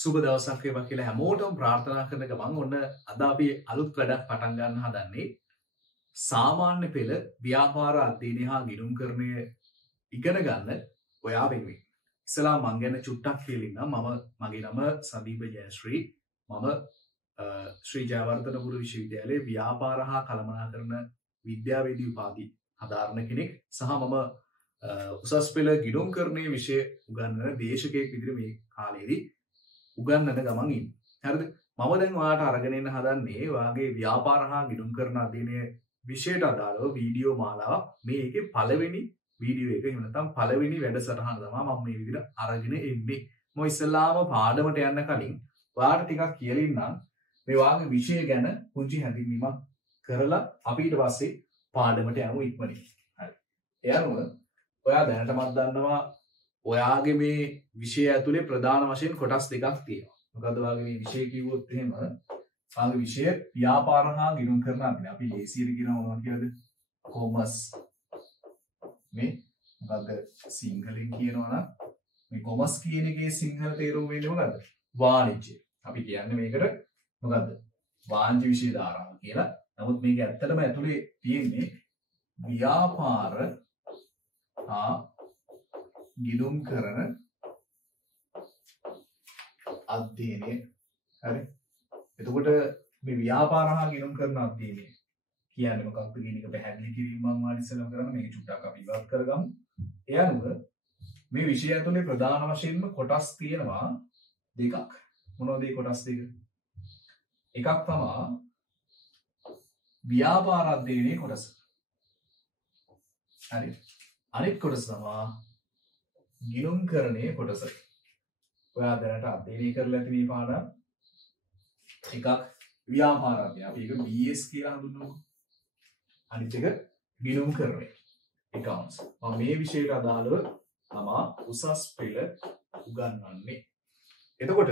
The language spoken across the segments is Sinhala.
සුබ දවසක් වේවා කියලා හැමෝටම ප්‍රාර්ථනා කරන ගමන් ඔන්න අද අපි අලුත් වැඩක් පටන් ගන්න හදන්නේ සාමාන්‍ය පෙළ ව්‍යාපාර අධ්‍යයනය හා ගිණුම්කරණය ඉගෙන ගන්න ඔයා වෙනුවෙන්. ඉස්සලා මං ගැන චුට්ටක් කියලින්නම්. මගේ නම සදීප ජයශ්‍රී. මම ශ්‍රී ජයවර්ධනපුර විශ්වවිද්‍යාලයේ ව්‍යාපාර හා කළමනාකරණ විද්‍යාවේදී උපාධි හදාරන කෙනෙක් සහ මම උසස් පෙළ ගිණුම්කරණයේ විෂය උගන්වන දේශකයෙක් විදිහට මේ කාලේදී උගන්වන ගමන් ඉන්නේ. හරිද? මම දැන් ඔයාලට අරගෙන එන්න හදන්නේ ඔයාගේ ව්‍යාපාර හා ගිණුම්කරණ අධ්‍යයනයේ විෂයට අදාළව වීඩියෝ මාලාවක්. මේකේ පළවෙනි වීඩියෝ එක එහෙම නැත්නම් පළවෙනි වැඩසටහන තමයි මම මේ විදිහට අරගෙන එන්නේ. මම ඉස්සෙල්ලාම පාඩමට යන්න කලින් ඔයාලට ටිකක් කියලා ඉන්නම්. මේ වාගේ විෂය ගැන පුංචි හැඳින්වීමක් කරලා අපි ඊට පස්සේ පාඩමට යමු ඉක්මනින්. හරි. ඒ අනුව ඔයා දැනටමත් දන්නවා ඔයාගේ මේ විෂය ඇතුලේ ප්‍රධාන වශයෙන් කොටස් දෙකක් තියෙනවා. මොකද ඔයාගේ මේ විෂය කිව්වොත් එහෙම ඔයාගේ විෂය ව්‍යාපාර හා ගිණුම්කරණ අධ්‍යයනය. අපි ලේසියට කියනවා මොනවද කියලාද? කොමර්ස්. මේ මොකද සිංහලෙන් කියනවා නම් මේ කොමර්ස් කියන එකේ සිංහල තේරුම වෙන්නේ මොකද්ද? වාණිජ්‍ය. අපි කියන්නේ මේකට මොකද්ද? වාණිජ්‍ය විෂය ධාරාව කියලා. නමුත් මේක ඇත්තටම ඇතුලේ තියෙන්නේ ව්‍යාපාර හා ගිණුම්කරණ අධ්‍යයනය. හරි. එතකොට මේ ව්‍යාපාර හා ගිණුම්කරණ අධ්‍යයනය කියන්නේ මොකක්ද කියන එක පැහැදිලි කිරීම මම වාඩි ඉස්සෙල්ලා කරන්න මේක චුට්ටක් අපි ඉවත් කරගමු. ඒ අනුව මේ විෂය ඇතුලේ ප්‍රධාන වශයෙන්ම කොටස් තියෙනවා දෙකක්. මොනවද මේ කොටස් දෙක? එකක් තමයි ව්‍යාපාර අධ්‍යයනයේ කොටස. හරි. අනිත් කොටස තමයි ගිණුම්කරණයේ කොටස. ඔයා දැනට අධ්‍යයනය කරලා ඇති මේ පාඩම් එකක් ව්‍යාපාර අධ්‍යයනය. අපි ඒක BS කියලා හඳුන්වමු. අනිත් එක ගිණුම්කරණය. accounts. මම මේ විෂයට අදාළව තමයි උසස් පෙළ උගන්වන්නේ. එතකොට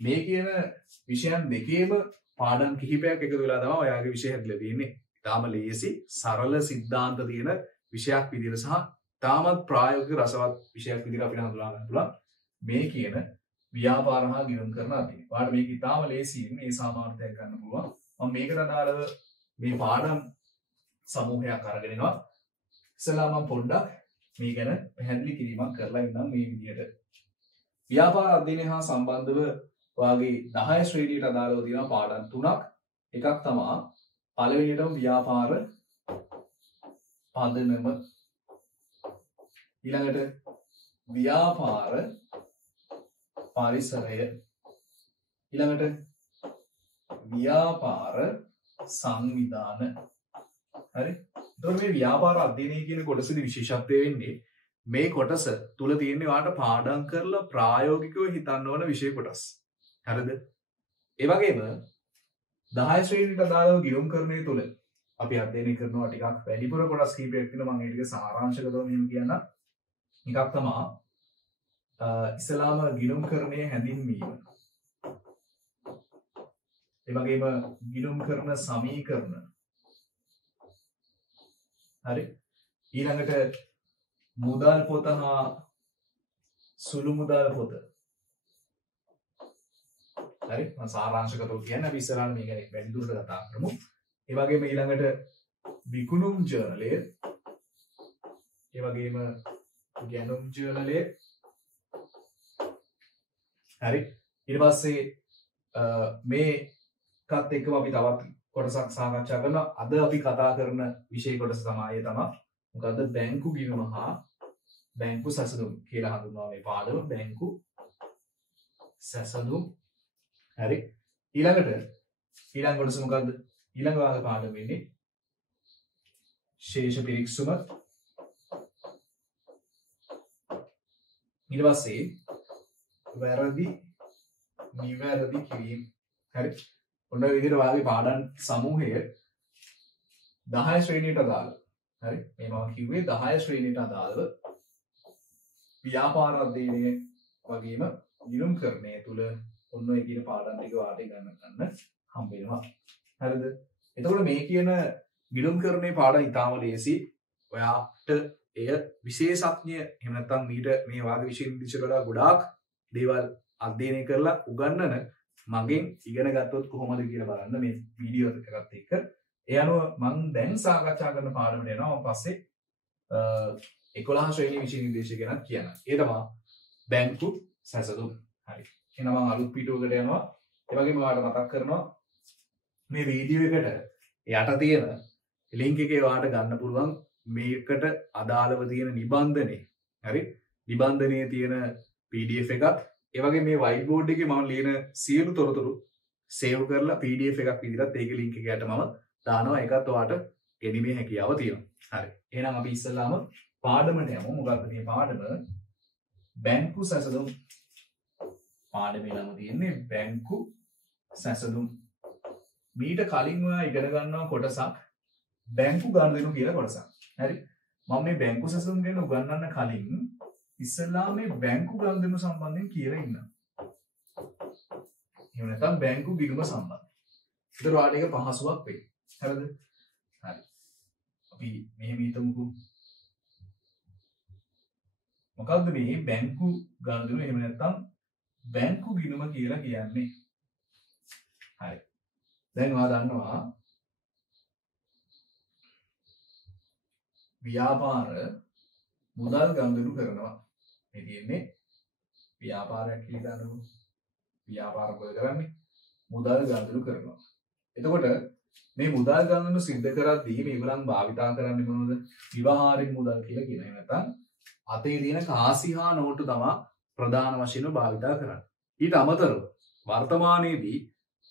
මේ කියන විෂයන් දෙකේම පාඩම් කිහිපයක් එකතු වෙලා තමයි ඔයාගේ විෂය හැදලා තියෙන්නේ. තාම ලේසි සරල සිද්ධාන්ත තියෙන විෂයක් විදිහට සහ තාමත් ප්‍රායෝගික රසවත් විෂයක් විදිහට අපිට හඳුනා ගන්න පුළුවන් මේ කියන ව්‍යාපාර හා ගිණුම්කරණ අධ්‍යයනය. ඔයාලට මේක ඉතාම ලේසියෙන් මේ සාමාර්ථයක් ගන්න පුළුවන්. මම මේකට අදාළව මේ පාඩම් සමූහයක් අරගෙන එනවා. ඉස්සෙල්ලා මම පොඩ්ඩක් මේ ගැන පැහැදිලි කිරීමක් කරලා ඉන්නම් මේ විදිහට. ව්‍යාපාර අධ්‍යයනය හා සම්බන්ධව ඔයාගේ 10 ශ්‍රේණියට අදාළව තියෙනවා පාඩම් තුනක්. එකක් තමයි පළවෙනියටම ව්‍යාපාර පදනම, ඊළඟට ව්‍යාපාර පරිසරය, ඊළඟට ව්‍යාපාර සංවිධාන. හරි. එතකොට මේ ව්‍යාපාර අධ්‍යයනය කියන කොටසේදී විශේෂත්වය වෙන්නේ මේ කොටස තුල තියෙන්නේ ඔයාලට පාඩම් කරලා ප්‍රායෝගිකව හිතන්න ඕන විෂය කොටස්. හරිද? ඒ වගේම 10 ශ්‍රේණියට අදාළව ගිණුම්කරණය තුල අපි අධ්‍යයනය කරනවා ටිකක් වැඩිපුර කොටස් කීපයක් තියෙනවා. මම ඒ ටික සාරාංශගතව මෙහෙම කියන්නම්. එකක් තමයි ඉස්ලාම ගිණුම්කරණයේ හැඳින්වීම. ඒ වගේම ගිණුම්කරණ සමීකරණ. හරි. ඊළඟට මුදල් පොත හා සුළු මුදල් පොත. හරි. මම සාරාංශගතව කියන්නේ අපි ඉස්සරහට මේ ගැන වැඩි දුරට කතා කරමු. ඒ වගේම ඊළඟට විකුණුම් ජර්නලය. ඒ වගේම ගැනුම් ජර්නලය. හරි. ඊට පස්සේ මේකත් එක්කම අපි තවත් කොටසක් සාකච්ඡා කරනවා. අද අපි කතා කරන විෂය කොටස තමයි මොකද්ද? බැංකු ගිණුම හා බැංකු සැසඳුම් කියලා හඳුන්වනවා මේ පාඩම. බැංකු සැසඳුම්. හරි. ඊළඟ කොටස මොකද්ද? ඊළඟ වාගේ පාඩම වෙන්නේ ශේෂ පිරික්සුම. ඊට පස්සේ වැරදි නිවැරදි කිරීම. හරි. ඔන්න ඔය විදිහට වාගේ පාඩම් සමූහය 10 ශ්‍රේණියට අදාළව. හරි. මේ මම කිව්වේ 10 ශ්‍රේණියට අදාළව ව්‍යාපාර අධ්‍යයනය වගේම ගිණුම්කරණය තුල ඔන්න ඔය කියන පාඩම් ටික වාට ගන්න හම්බ වෙනවා. හරිද? එතකොට මේ කියන ගිණුම්කරණයේ පාඩම් ඉතාම ලේසි. ඔයාට එය විශේෂඥ එහෙම නැත්නම් මේ වාගේ විෂය විදිහට වඩා ගොඩාක් දේවල් අධ්‍යයනය කරලා උගන්වන මගෙන් ඉගෙන ගත්තොත් කොහොමද කියලා බලන්න මේ වීඩියෝ එකත් එක්ක. ඒ අනුව මම දැන් සාකච්ඡා කරන පාඩමට එනවා. මම පස්සේ 11 ශ්‍රේණි විෂය නිර්දේශය ගැන කියනවා. ඒ තමයි බැංකු සැසඳුම්. හරි. එහෙනම් මම අලුත් පිටුවකට යනවා. ඒ වගේම ඔයාලට මතක් කරනවා මේ වීඩියෝ එකට යට තියෙන ලින්ක් එකේ ඔයාලට ගන්න පුළුවන් මේකට අදාළව තියෙන නිබන්ධනේ. හරි. නිබන්ධනයේ තියෙන PDF එකත් ඒ වගේ මේ white board එකේ මම ලියන සියලු තොරතුරු සේව් කරලා PDF එකක් විදිහට ඒකේ ලින්ක් එකකට මම දානවා. ඒකත් ඔයාලට ගෙනීමේ හැකියාව තියෙනවා. හරි. එහෙනම් අපි ඉස්සෙල්ලාම පාඩමට යමු. මොකක්ද මේ පාඩම? බැංකු සැසඳුම්. පාඩමේ නම තියෙන්නේ බැංකු සැසඳුම්. මීට කලින් ඔයා ඉගෙන ගන්නවා කොටසක් බැංකු ගනුදෙනු කියලා කොටසක්. හරි. මම මේ බැංකු සැසඳුම් ගැන උගන්වන්න කලින් ඉස්සෙල්ලා මේ බැංකු ගනුදෙනු සම්බන්ධයෙන් කියලා ඉන්නවා. එහෙම නැත්නම් බැංකු ගිණුම සම්බන්ධ. ඒතර ඔයාලට ඒක පහසුවක් වෙයි. හරිද? හරි. අපි මෙහෙම හිතමුකෝ. මොකද්ද මේ බැංකු ගනුදෙනු එහෙම නැත්නම් බැංකු ගිණුම කියලා කියන්නේ? හරි. දැන් ඔයා දන්නවා ව්‍යාපාර මුදල් ගනුදෙනු කරනවා. මේ තියෙන්නේ ව්‍යාපාරයක් කියලා ගන්නකො. ව්‍යාපාර මොකද කරන්නේ? මුදල් ගනුදෙනු කරනවා. එතකොට මේ මුදල් ගනුදෙනු සිද්ධ කරද්දී මේගොල්ලන් භාවිතා කරන්නේ මොනවද? විවහාරික මුදල් කියලා කියන. එහෙම නැත්නම් අතේ තියෙන කාසි හා නෝට්ටු තමයි ප්‍රධාන වශයෙන්ම භාවිතා කරන්නේ. ඊට අමතරව වර්තමානයේදී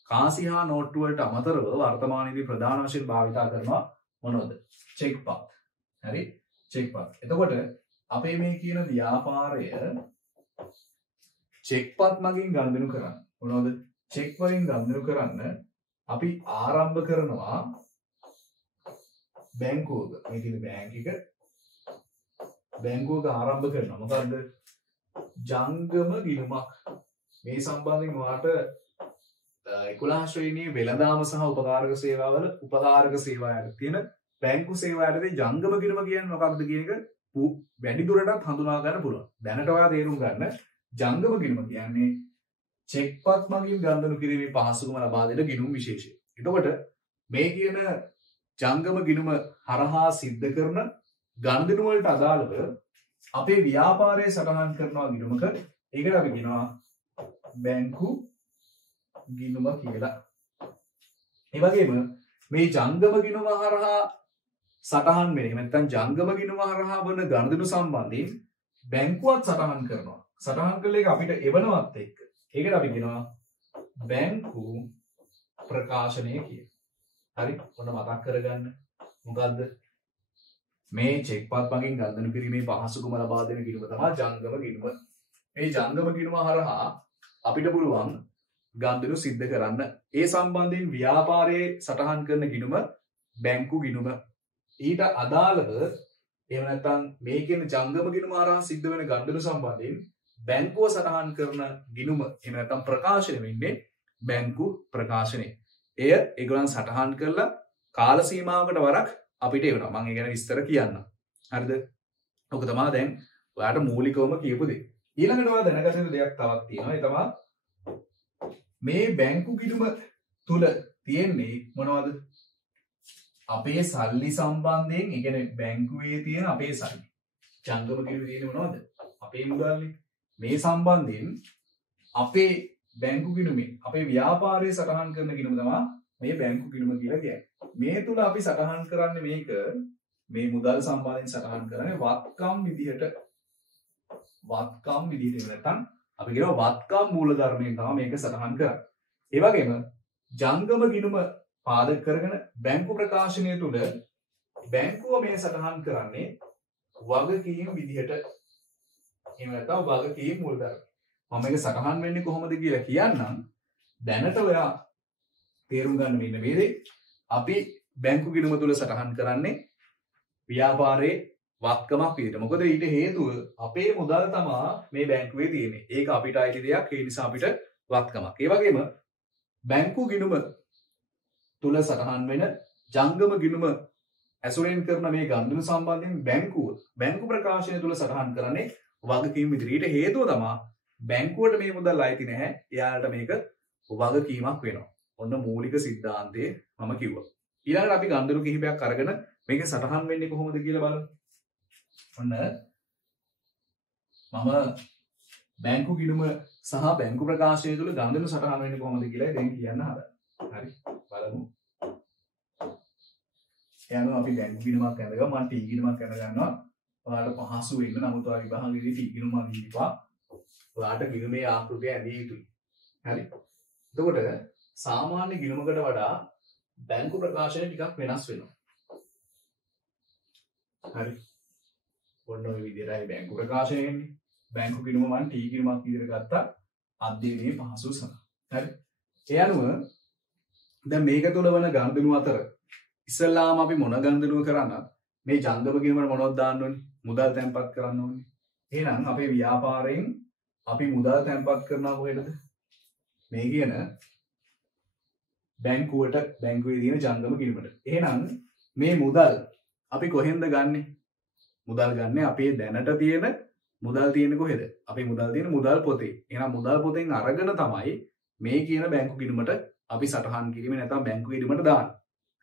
කාසි හා නෝට්ටු වලට අමතරව වර්තමානයේදී ප්‍රධාන වශයෙන් භාවිතා කරනවා මොනවද? චෙක් පත්. හරි? චෙක් පත්. එතකොට අපේ මේ කියන ව්‍යාපාරය චෙක් පත් මගින් ගනුදෙනු කරන්නේ. මොනවද? චෙක් වලින් ගනුදෙනු කරන්න අපි ආරම්භ කරනවා බැංකුවක. මේ තියෙන බැංක් එක බැංකුවක ආරම්භ කරනවා. මොකද්ද? ජංගම ගිණුමක්. මේ සම්බන්ධයෙන් ඔයාලට 11 ශ්‍රේණියේ වෙළඳාම සහ උපකාරක සේවාවල උපකාරක සේවාවට තියෙන බැංකු සේවාවලදී ජංගම ගිණුම කියන්නේ මොකක්ද කියන එක වැඩි දුරටත් හඳුනා ගන්න පුළුවන්. දැනට ඔයා තේරුම් ගන්න ජංගම ගිණුම කියන්නේ චෙක් පත් මගින් ගනුදෙනු කිරීමේ පහසුකම ලබා දෙන ගිණුම් විශේෂය. එතකොට මේ කියන ජංගම ගිණුම හරහා සිද්ධ කරන ගනුදෙනු වලට අදාළව අපේ ව්‍යාපාරයේ සටහන් කරනවා ගිණුමක. ඒකට අපි කියනවා බැංකු ගිණුම කියලා. ඒ වගේම මේ ජංගම ගිණුම හරහා සටහන් වෙන්නේ නැත්නම් ජංගම ගිණුම හරහා වන ගනුදෙනු සම්බන්ධයෙන් බැංකුවත් සටහන් කරනවා. සටහන් කළ එක අපිට එවනවත් එක්ක. ඒකට අපි කියනවා බැංකු ප්‍රකාශනය කියලා. හරි? ඔන්න මතක් කරගන්න. මොකද්ද? මේ චෙක් පත් මගින් ගනුදෙනු කිරීමේ පහසුකම ලබා දෙන ගිණුම තමයි ජංගම ගිණුම. මේ ජංගම ගිණුම හරහා අපිට පුළුවන් ගනුදෙනු සිද්ධ කරන්න. ඒ සම්බන්ධයෙන් ව්‍යාපාරයේ සටහන් කරන ගිණුම බැංකු ගිණුම. ඊට අදාළව එහෙම නැත්නම් මේ කියන ජංගම ගිණුම හරහා සිද්ධ වෙන ගනුදෙනු සම්බන්ධයෙන් බැංකුව සටහන් කරන ගිණුම එහෙම නැත්නම් ප්‍රකාශනය වෙන්නේ බැංකු ප්‍රකාශනය. එය ඒගොල්ලන් සටහන් කරලා කාල සීමාවකට වරක් අපිට එවනවා. මම ඒ ගැන විස්තර කියන්නම්. හරිද? ඔක තමයි දැන් ඔයාලට මූලිකවම කියපු දේ. ඊළඟට ඔයා දැනගත යුතු දෙයක් තවත් තියෙනවා. ඒ තමයි මේ බැංකු ගිණුම තුල තියෙන්නේ මොනවද? අපේ සල්ලි සම්බන්ධයෙන්, ඒ කියන්නේ බැංකුවේ තියෙන අපේ සල්ලි. ජංගම ගිණුමේ තියෙන්නේ මොනවද? අපේ මුදල්නේ. මේ සම්බන්ධයෙන් අපේ බැංකු ගිණුමේ අපේ ව්‍යාපාරයේ සටහන් කරන ගිණුම තමයි මේ බැංකු ගිණුම කියලා කියන්නේ. මේ තුල අපි සටහන් කරන්නේ මේක මේ මුදල් සම්බන්ධයෙන් සටහන් කරන්නේ වත්කම් විදිහට. වත්කම් විදිහට නැත්නම් අපි කියනවා වත්කම් මූලධර්මයෙන් තමයි මේක සටහන් කරන්නේ. ඒ වගේම ජංගම ගිණුම පාදක කරගෙන බැංකු ප්‍රකාශනය තුල බැංකුව මේ සටහන් කරන්නේ වගකීම් විදිහට. එහෙම නැත්නම් වගකීම් මූලධර්ම. මම මේක සටහන් වෙන්නේ කොහොමද කියලා කියන්නම්. දැනට ඔයා තේරුම් ගන්න මෙන්න මේ දේ. අපි බැංකු ගිණුම තුල සටහන් කරන්නේ ව්‍යාපාරයේ වත්කමක් විදිහට. මොකද ඊට හේතුව අපේ මුදල් තමයි මේ බැංකුවේ තියෙන්නේ. ඒක අපිට අයිති දෙයක්. ඒ නිසා අපිට වත්කමක්. ඒ වගේම බැංකු ගිණුම තුල සටහන් වෙන ජංගම ගිණුම ඇසුරෙන් කරන මේ ගනුදෙනු සම්බන්ධයෙන් බැංකුව බැංකු ප්‍රකාශනය තුල සටහන් කරන්නේ වගකීම් විදිහට. ඊට හේතුව තමයි බැංකුවට මේ මුදල් අයිති නැහැ. එයාලට මේක වගකීමක් වෙනවා. ඔන්න මූලික සිද්ධාන්තය මම කිව්වා. ඊළඟට අපි ගනුදෙනු කිහිපයක් අරගෙන මේක සටහන් වෙන්නේ කොහොමද කියලා බලමු. ඔන්න මම බැංකු ගිණුම සහ බැංකු ප්‍රකාශනය තුළ ගනුදෙනු සටහන් වෙන්නේ කොහොමද කියලා දැන් කියන්න හදා. හරි බලමු. එයාම අපි බැංකු ගිණුමක් අරගමු. මම ටී ගිණුමක් අර ගන්නවා. ඔයාලට පහසු වෙන්න. නමුත් ඔයා විභාගයේදී ටී ගිණුම අඳිනවා. ඔයාලට ගිණුමේ ආකෘතිය ඇඳිය යුතුයි. හරි. එතකොට සාමාන්‍ය ගිණුමකට වඩා බැංකු ප්‍රකාශනය ටිකක් වෙනස් වෙනවා. හරි. ඔන්න ඔය විදිහටයි බැංකු ප්‍රකාශනය වෙන්නේ. බැංකු ගිණුම මම ටී ගිණුමක් විදිහට ගත්තා. අධ්‍යයනයේ පහසු සඳහා. හරි. ඒ අනුව දැන් මේක තුල වන ගනුදෙනු අතර ඉස්සල්ලාම අපි මොන ගනුදෙනුව කරන්නත් මේ ජංගම ගිණුමට මොනවද දාන්න ඕනේ? මුදල් තැන්පත් කරන්න ඕනේ. එහෙනම් අපේ ව්‍යාපාරයෙන් අපි මුදල් තැන්පත් කරනවා කොහෙද? මේ කියන බැංකුවට බැංකුවේ තියෙන ජංගම ගිණුමට. එහෙනම් මේ මුදල් අපි කොහෙන්ද ගන්නෙ? මුදල් ගන්න අපේ දැනට තියෙන මුදල් තියෙන්නේ කොහෙද? අපේ මුදල් තියෙන මුදල් පොතේ. එහෙනම් මුදල් පොතෙන් අරගෙන තමයි මේ කියන බැංකු ගිණුමට අපි සටහන් කිරීමේ නැත්නම් බැංකු ගිණුමට දාන්නේ.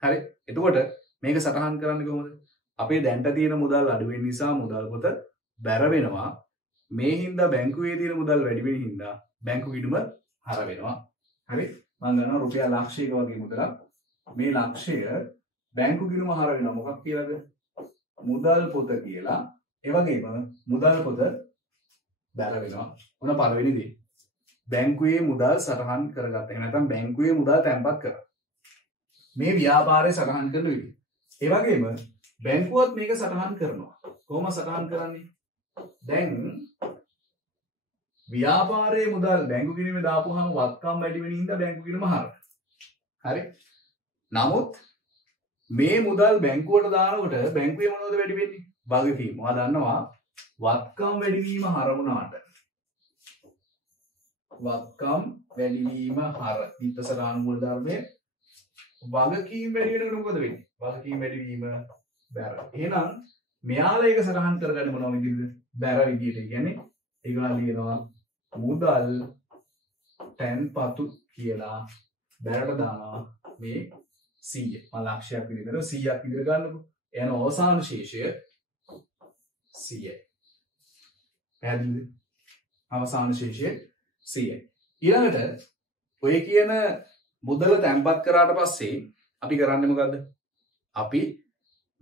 හරි. එතකොට මේක සටහන් කරන්නේ කොහොමද? අපේ දැනට තියෙන මුදල් අඩු වෙන නිසා මුදල් පොත බැර වෙනවා. මේ හින්දා බැංකුවේ තියෙන මුදල් වැඩි වෙන හින්දා බැංකු ගිණුම හර වෙනවා. හරි. මම ගන්නවා රුපියල් ලක්ෂයක වගේ මුදලක්. මේ ලක්ෂය බැංකු ගිණුම හර වෙනවා. මොකක් කියලාද? මුදල් පොත කියලා. ඒ වගේම මුදල් පොත බැර වෙනවා. මොන පළවෙනි දේ? බැංකුවේ මුදල් සටහන් කරගත්තා. එහෙනම් නැත්නම් බැංකුවේ මුදල් තැන්පත් කරා. මේ ව්‍යාපාරයේ සටහන් කරන විදිහ. ඒ වගේම බැංකුවත් මේක සටහන් කරනවා. කොහොම සටහන් කරන්නේ? දැන් ව්‍යාපාරයේ මුදල් බැංකු ගිණුමේ දාපුවාම වත්කම් වැඩි වෙන හින්දා බැංකු ගිණුම හරන. හරි. නමුත් මේ මුදල් බැංකුවට දානකොට බැංකුවේ මොනවද වැඩි වෙන්නේ? වගකීම්. ඔයා දන්නවා වත්කම් වැඩිවීම හර වුණාට වත්කම් වැඩිවීම හර විත්සරාණු මූල ධර්මයේ වගකීම් වැඩි වෙනකොට මොකද වෙන්නේ? වගකීම් වැඩිවීම බැර. එහෙනම් මෙයාලා ඒක සටහන් කරගන්නේ මොන විදිහද? බැර විදිහට. කියන්නේ ඒගොල්ලෝ ලියනවා මුදල් තැන්පතු කියලා බැරට දානවා මේ 100. මම ලක්ෂයක් විදිහට 100ක් විදිහට ගන්නකො. එන අවසාන ශේෂය 100යි. පැහැදිලිද? අවසාන ශේෂය 100යි. ඊළඟට ඔය කියන මුදල තැන්පත් කරාට පස්සේ අපි කරන්නේ මොකද්ද? අපි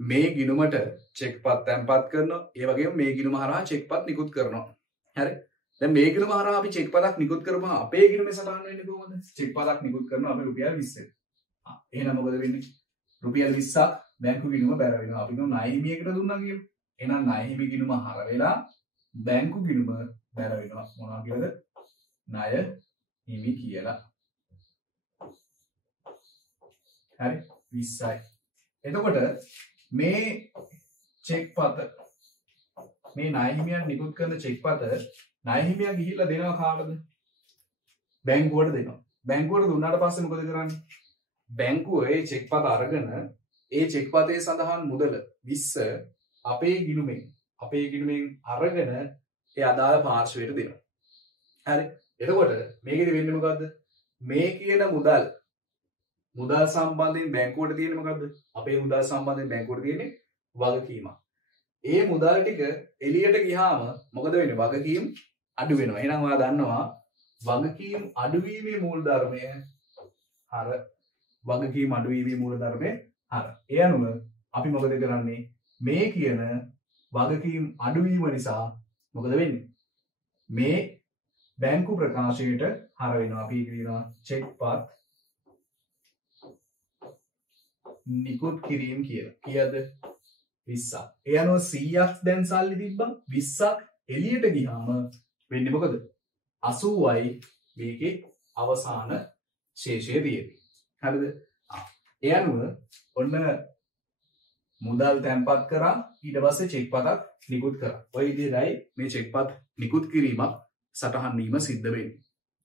මේ ගිණුමට චෙක්පත් තැන්පත් කරනවා. ඒ වගේම මේ ගිණුම හරහා චෙක්පත් නිකුත් කරනවා. හරි. දැන් මේ ගිණුම හරහා අපි චෙක්පතක් නිකුත් කරපුවම අපේ ගිණුමේ සටහන් වෙන්නේ කොහොමද? චෙක්පතක් නිකුත් කරනවා අපි රුපියල් 20ක්. එහෙනම් මොකද වෙන්නේ? රුපියල් 20ක් බැංකු ගිණුම බැර වෙනවා. අපි ණය හිමියකට දුන්නා කියමු. එහෙනම් ණය හිමි ගිණුම හර වෙලා බැංකු ගිණුම බැර වෙනවා. මොනවා කියලාද? ණය හිමි කියලා. හරි 20යි. එතකොට මේ චෙක්පත මේ ණය හිමියන් නිකුත් කරන චෙක්පත ණය හිමියා ගිහිල්ලා දෙනවා කාටද? බැංකුවට දෙනවා. බැංකුවට දුන්නාට පස්සේ මොකද කරන්නේ? බැංකුව ඒ චෙක්පත අරගෙන ඒ චෙක්පතේ සඳහන් මුදල 20 අපේ ගිණුමෙන් අරගෙන ඒ අදාළ පාර්ශවයට දෙනවා. හරි. එතකොට මේකෙදි වෙන්නේ මොකද්ද? මේ කියන මුදල් සම්බන්ධයෙන් බැංකුවට තියෙන්නේ මොකද්ද? අපේ මුදල් සම්බන්ධයෙන් බැංකුවට තියෙන්නේ වගකීමක්. ඒ මුදල් ටික එළියට ගියාම මොකද වෙන්නේ? වගකීම් අඩු වෙනවා. එහෙනම් ඔයා දන්නවා වගකීම් අඩුවීමේ මූලධර්මය හර වගකීම් අඩුවීමේ මූලධර්මය හර. ඒ අනුව අපි මොකද කරන්නේ? මේ කියන වගකීම් අඩුවීම නිසා මොකද වෙන්නේ? මේ බැංකු ප්‍රකාශයට හර වෙනවා. අපි කියනවා චෙක්පත් නිකුත් කිරීම කියලා. කීයද? 20ක්. ඒ අනුව 100ක් දැන් සල්ලි තිබ්බා. 20ක් එළියට ගියාම වෙන්නේ මොකද? 80යි මේකේ අවසාන ශේෂය තියෙන්නේ. හරිද? ඒ අනුව ඔන්න මුදල් තැන්පත් කරා ඊට පස්සේ චෙක්පතක් නිකුත් කරා. ඔය විදිහටයි මේ චෙක්පත් නිකුත් කිරීමක් සටහන් වීම සිද්ධ වෙන්නේ.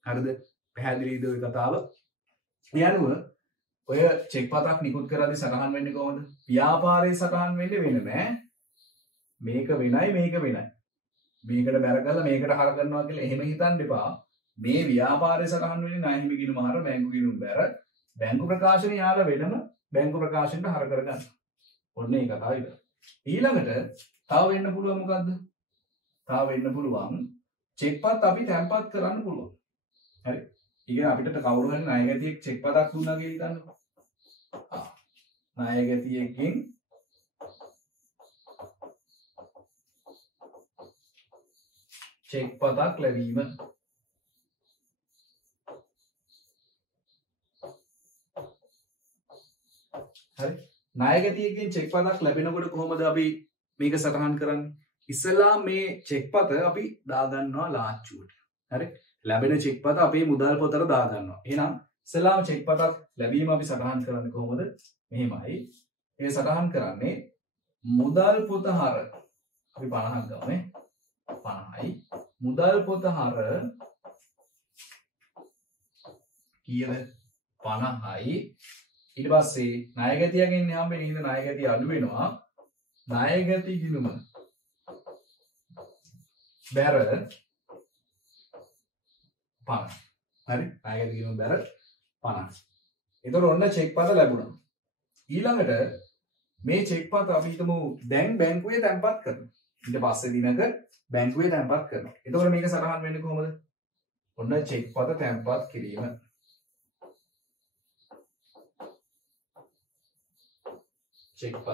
හරිද? පැහැදිලිද ඔය කතාව? ඒ අනුව ඔය චෙක්පතක් නිකුත් කරද්දී සටහන් වෙන්නේ කොහොමද? ව්‍යාපාරයේ සටහන් වෙන්නේ වෙනම ඈ. මේක වෙනයි මේක වෙනයි. මේකට බැර කරලා මේකට හර කරනවා කියලා එහෙම හිතන්න එපා. මේ ව්‍යාපාරයේ සටහන් වෙන්නේ ණය හිමි ගිණුම හර බැංකු ගිණුම බැර. බැංකු ප්‍රකාශනය යාල වෙනම බැංකු ප්‍රකාශනයට හර කරගන්න. ඔන්න ඒ කතාව ඉතින්. ඊළඟට තව වෙන්න පුළුවන් මොකද්ද? තව වෙන්න පුළුවන් චෙක්පත් අපි තැන්පත් කරන්න පුළුවන්. හරි. ඉතින් අපිට කවුරු හරි ණයගැතියෙක් චෙක්පතක් දුන්නා කියලා හිතන්නකෝ. ණයගැතියෙක්ගෙන් චෙක්පතක් ලැබීම. හරි. ණයගැතියෙක්ගෙන් චෙක්පතක් ලැබෙනකොට කොහොමද අපි මේක සටහන් කරන්නේ? ඉස්සෙල්ලා මේ චෙක්පත අපි දාගන්නවා ලාච්චුවට. හරි. ලැබෙන චෙක්පත අපේ මුදල් පොතට දාගන්නවා. එහෙනම් ඉස්සෙල්ලාම චෙක්පතක් ලැබීම අපි සටහන් කරන්නේ කොහොමද? මෙහෙමයි. ඒ සටහන් කරන්නේ මුදල් පොත හර අපි 50ක් ගමුනේ. 50යි. මුදල් පොත හර කීයද? 50යි. ඊට පස්සේ ණයගැතියගෙන් හම්බෙන ඉඳ ණයගැතිය අඩු වෙනවා. ණයගැති ගිණුම බැර 50. හරි. ණයගැති ගිණුම බැර 50. ඒතකොට ඔන්න චෙක්පත ලැබුණා. ඊළඟට මේ චෙක්පත අපි හිතමු දැන් බැංකුවේ තැන්පත් කරනවා. ඊට පස්සේ දිනක බැංකුවේ තැන්පත් කරනවා. එතකොට මේක සටහන් වෙන්නේ කොහොමද? ඔන්න චෙක්පත තැන්පත් කිරීම. චෙක්පත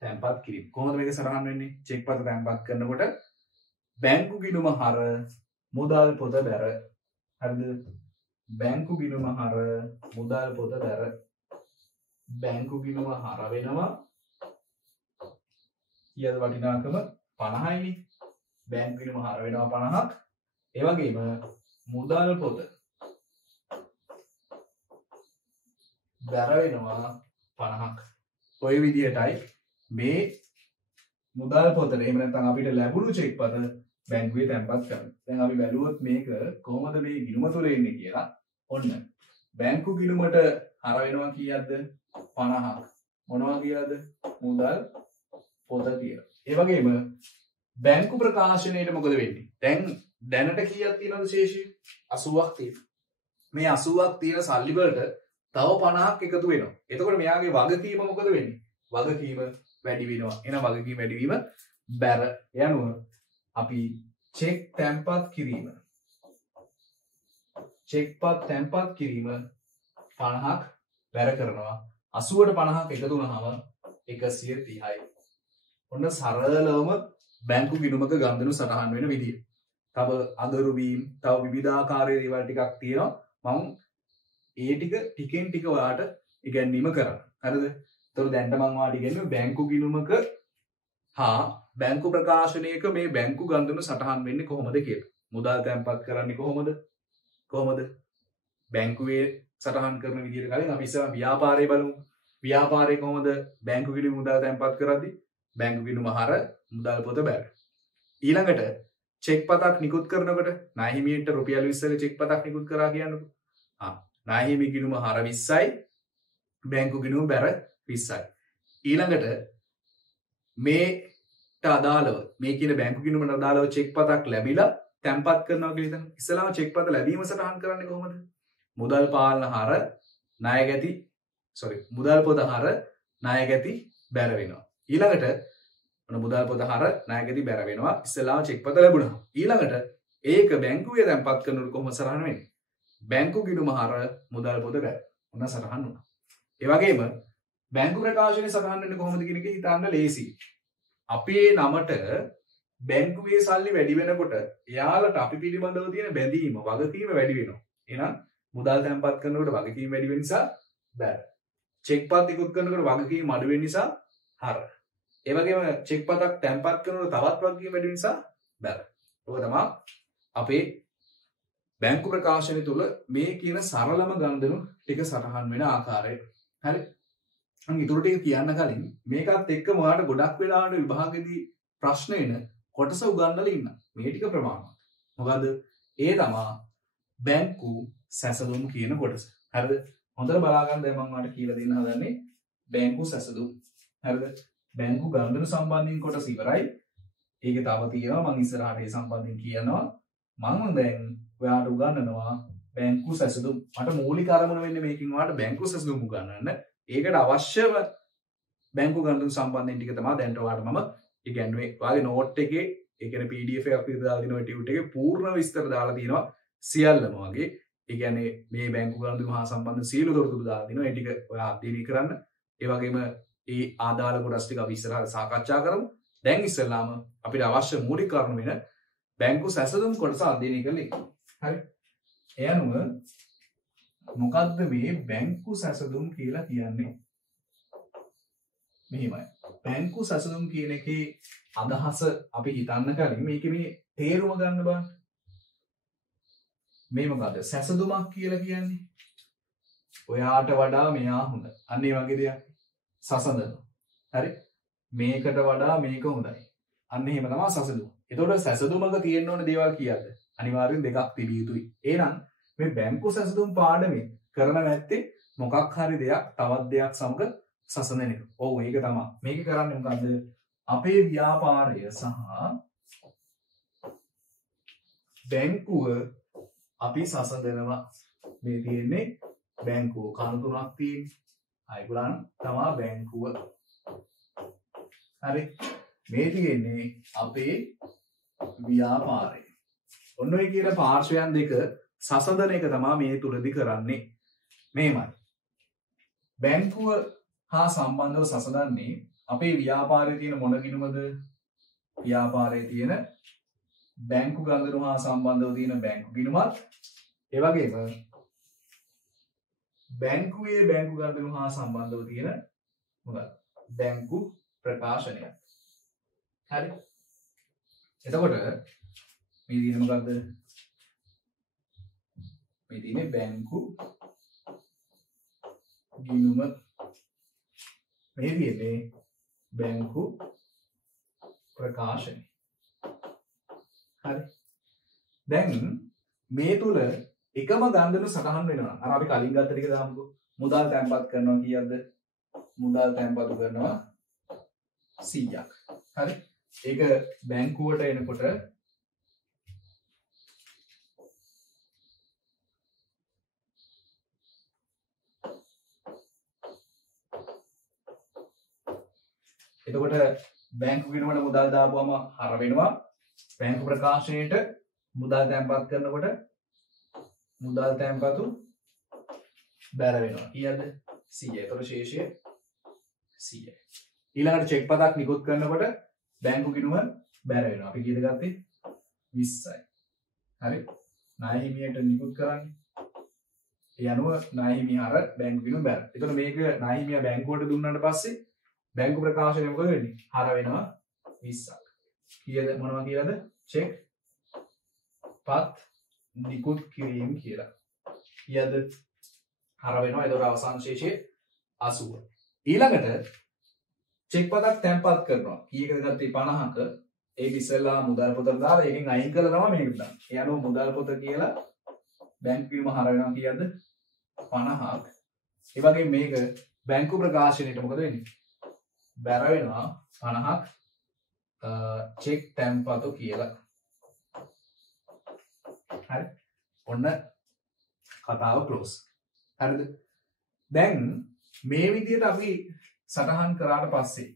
තැන්පත් කිරීම. කොහොමද මේක සටහන් වෙන්නේ? චෙක්පත තැන්පත් කරනකොට බැංකු ගිණුම හර මුදල් පොත බැර. හරිද? බැංකු ගිණුම හර මුදල් පොත බැර. බැංකු ගිණුම හර වෙනවා කීයද වටිනාකම 50යිනේ. බැංකු ගිණුම හර වෙනවා 50ක්. ඒ වගේම මුදල් පොත බැර වෙනවා 50ක්. ඔය විදිහටයි මේ මුදල් පොතට එහෙම නැත්නම් අපිට ලැබුණු චෙක්පත බැංකුවේ තැන්පත් කරනවා. දැන් අපි බැලුවොත් මේක කොහොමද මේ ගිණුම තුල එන්නේ කියලා. ඔන්න බැංකු ගිණුමට හර වෙනවා කීයක්ද? 50ක්. මොනවා කියලාද? මුදල් පොත කියලා. ඒ වගේම බැංකු ප්‍රකාශනයේට මොකද වෙන්නේ? දැන් දැනට කීයක් තියෙනවද ශේෂය? 80ක් තියෙනවා. මේ 80ක් තියෙන සල්ලි වලට තව 50ක් එකතු වෙනවා. එතකොට මෙයාගේ වගකීම මොකද වෙන්නේ? වගකීම වැඩි වෙනවා. එහෙනම් වගකීම වැඩි වීම බැර යනුව අපි චෙක් තැන්පත් කිරීම. චෙක්පත් තැන්පත් කිරීම 50ක් බැර කරනවා. 80ට 50ක් එකතු වුණාම 130යි. ඔන්න සරලවම බැංකු ගිණුමක ගනුදෙනු සටහන් වෙන විදිය. තව අගරු වීම, තව විවිධාකාරයේ දේවල් ටිකක් තියෙනවා. මම ඒ ටික ටිකෙන් ටික ඔයාලට ඉගැන්වීම කරන්න. හරිද? ඒතකොට දැන් මම ඔයාලට ඉගෙනුවේ බැංකු ගිණුමක හා බැංකු ප්‍රකාශනයක මේ බැංකු ගනුදෙනු සටහන් වෙන්නේ කොහොමද කියලා. මුදල් තැන්පත් කරන්නේ කොහොමද? බැංකුවේ සටහන් කරන විදිහට කලින් අපි ඉස්සෙල්ලා ව්‍යාපාරය බලමු. ව්‍යාපාරයේ කොහොමද බැංකු ගිණුම මුදල් තැන්පත් කරද්දී බැංකු ගිණුම හර මුදල් පොත බැර. ඊළඟට චෙක් පතක් නිකුත් කරනකොට ණය හිමියට රුපියල් 20ක චෙක් පතක් නිකුත් කරා කියන්නකෝ. ණය හිමි ගිණුම හර 20යි බැංකු ගිණුම බැර 20යි. ඊළඟට මේට අදාළව මේ කියන බැංකු ගිණුමට අදාළව චෙක් පතක් ලැබිලා තැන්පත් කරනවා කියලා හිතන්න. ඉස්සලාම චෙක් පත ලැබීම සටහන් කරන්නේ කොහොමද? මුදල් පාලන හර ණයගැති මුදල් පොත හර ණයගැති බැර වෙනවා. ඊළඟට ඔන්න මුදල් පොත හර ණයගැති බැර වෙනවා. ඉස්සලාම චෙක් පත ලැබුණා. ඊළඟට ඒක බැංකුවේ තැන්පත් කරනකොට කොහොමද සටහන් වෙන්නේ? බැංකු ගිණුම හර මුදල් පොත බැර. ඔන්න සටහන් වුණා. ඒ වගේම බැංකු ප්‍රකාශනයේ සටහන් වෙන්නේ කොහොමද කියන එක හිතන්න ලේසියි. අපේ නමට බැංකුවේ සල්ලි වැඩි වෙනකොට එයාලට අපි පිළිබඳව තියෙන බැඳීම වගකීම වැඩි වෙනවා. එහෙනම් මුදල් තැන්පත් කරනකොට වගකීම වැඩි වෙන නිසා බැර. චෙක් පත් ඉක්ුත් කරනකොට වගකීම අඩු වෙන නිසා හර. ඒ වගේම චෙක් පතක් තැන්පත් කරනකොට තවත් වගකීම වැඩි වෙන නිසා බැර. ඔක තමයි අපේ බැංකු ප්‍රකාශනය තුල මේ කියන සරලම ගනුදෙනු ටික සටහන් වෙන ආකාරය. හරි. මම ඊටු ටික කියන්න කලින් මේකත් එක්කම ඔයාලට ගොඩක් වෙලාවට විභාගෙදී ප්‍රශ්න එන කොටස උගන්වලා ඉන්න. මේ ටික ප්‍රමාණවත්. මොකද ඒ තමයි බැංකු සැසඳුම් කියන කොටස. හරිද? හොඳට බලා ගන්න දැන් මම ඔයාලට කියලා දෙන්න හදන්නේ බැංකු සැසඳුම්. හරිද? බැංකු ගනුදෙනු සම්බන්ධයෙන් කොටස ඉවරයි. ඒක තව තියෙනවා මම ඉස්සරහට ඒ සම්බන්ධයෙන් කියනවා මම දැන් ඔයාලට උගන්වනවා බැංකු සැසඳුම් මට මූලික අරමුණ වෙන්නේ මේකෙන් ඔයාලට බැංකු සැසඳුම් උගන්වන්න ඒකට අවශ්‍යම බැංකු ගණන් සම්බන්ධයෙන් ටික තමයි දැන් ඔයාලට මම ඉගැන්වුවේ ඔයාගේ නෝට් එකේ ඒ කියන්නේ PDF එකක් විතර දාලා දිනවා ටියුට් එකේ පූර්ණ විස්තර දාලා තියෙනවා සියල්ලම වගේ ඒ කියන්නේ මේ බැංකු ගණන් හා සම්බන්ධ සියලු තොරතුරු දාලා දිනවා ඒ ටික ඔයා අධ්‍යයනය කරන්න ඒ වගේම ඒ ආදාළ කොටස් ටික අපි ඉස්සරහට සාකච්ඡා කරමු දැන් ඉස්සෙල්ලාම අපිට අවශ්‍ය මූලික කරුණු වෙන බැංකු සැසඳුම් කොටස අධ්‍යයනය කරලා ඉන්න. හරි. ඒ අනුව මොකද්ද මේ බැංකු සැසඳුම් කියලා කියන්නේ? මෙහිමයි. බැංකු සැසඳුම් කියන එකේ අදහස අපි හිතන්න කලින් මේකේ මේ තේරුම ගන්න බලන්න. මේ මොකද්ද? සැසඳුමක් කියලා කියන්නේ ඔයාට වඩා මෙයා හොඳ. අන්න ඒ වගේ දෙයක්. සසඳන. හරි. මේකට වඩා මේක හොඳයි. අන්න එහෙම තමයි සැසඳුම. එතකොට සැසඳුමක තියෙන්න ඕන දේවල් කීයද? අනිවාර්යෙන් දෙකක් තිබිය යුතුයි. එහෙනම් මේ බැංකු සැසඳුම් පාඩමේ කරන නැත්තේ මොකක් හරි දෙයක් තවත් දෙයක් සමග සසඳන එක. ඔව් ඒක තමයි. මේක කරන්නේ මොකද්ද? අපේ ව්‍යාපාරය සහ බැංකුව අපි සසඳනවා. මේ තියෙන්නේ බැංකුව කණු තුනක් තියෙන්නේ. අයිගොල්ලන් තමයි බැංකුව. හරි. මේ තියෙන්නේ අපේ ව්‍යාපාරය. ඔන්න ඔය කියන පාර්ශ්වයන් දෙක සසඳන එක තමයි මේ තුලදී කරන්නේ. මෙහෙමයි. බැංකුව හා සම්බන්ධව සසඳන්නේ අපේ ව්‍යාපාරයේ තියෙන මොන ගිණුමද? ව්‍යාපාරයේ තියෙන බැංකු ගනුදෙනු හා සම්බන්ධව තියෙන බැංකු ගිණුමත් ඒ වගේම බැංකුවේ බැංකු ගනුදෙනු හා සම්බන්ධව තියෙන මොකක්ද? බැංකු ප්‍රකාශනය. හරි. එතකොට මේ තියෙන මොකද්ද? මේ තියෙන්නේ බැංකු ගිණුම. මේ තියෙන්නේ බැංකු ප්‍රකාශනය. හරි. දැන් මේ තුල එකම ගණන් සටහන් වෙනවා. අර අපි කලින් ගත්ත ටික දාමුකෝ. මුදල් තැන්පත් කරනවා කීයද? මුදල් තැන්පත් කරනවා 100ක්. හරි. ඒක බැංකුවට එනකොට එතකොට බැංකු ගිණුමට මුදල් දාපුවම හර වෙනවා. බැංකු ප්‍රකාශනයේට මුදල් තැන්පත් කරනකොට මුදල් තැන්පතු බැර වෙනවා. කීයද? 100. ඒතකොට ශේෂය 100යි. ඊළඟට චෙක් පතක් නිකුත් කරනකොට බැංකු ගිණුම බැර වෙනවා. අපි කීයද ගත්තේ? 20යි. හරි. ණය හිමියට නිකුත් කරන්නේ. ඒ අනුව ණය හිමිය අර බැංකු ගිණුම බැර. ඒතකොට මේක ණය හිමිය බැංකුවට දුන්නාට පස්සේ බැංකු ප්‍රකාශනය මොකද වෙන්නේ? හර වෙනවා 20ක්. කීයද මොනවා කියලාද? චෙක් පත් නිකුත් කිරීම කියලා. කීයද? හර වෙනවා. ඒතකොට අවසාන ශේෂය 80. ඊළඟට චෙක් පතක් තැන්පත් කරනවා. කීයකද ගත්තේ? 50ක. ඒක ඉස්සෙල්ලා මුදල් පොතට දාලා ඒකෙන් අයින් කරලා තමයි මේකට දාන්නේ. ඒ අනුව මුදල් පොත කියලා බැංකු ගිණුම හර වෙනවා කීයද? 50ක්. ඒ වගේ මේක බැංකු ප්‍රකාශනයට මොකද වෙන්නේ? බැර වෙනවා 50ක් චෙක් තැන්පතු කියලා. හරි. ඔන්න කතාව ක්ලෝස්. හරිද? දැන් මේ විදිහට අපි සටහන් කරාට පස්සේ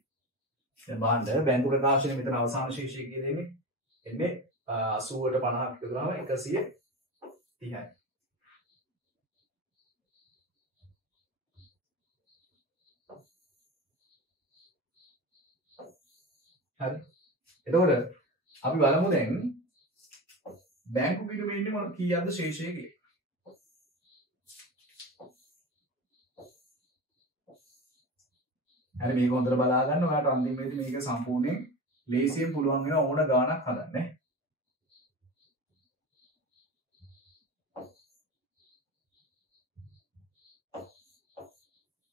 දැන් බලන්න බැංකු ප්‍රකාශනයේ මෙතන අවසාන ශීර්ෂය කියලා දෙන්නේ එන්නේ 80ට 50ක් එකතු කරාම 130යි. හරි. එතකොට අපි බලමු දැන් බැංකු ගිණුමේ ඉන්නේ මොන කීයක්ද ශේෂය කියලා. හරි මේක හොඳට බලා ගන්න. ඔයාලට අන්තිමේදී මේක සම්පූර්ණයෙන් ලේසියෙන් පුළුවන් වෙන ඕන ගාණක් හදන්න.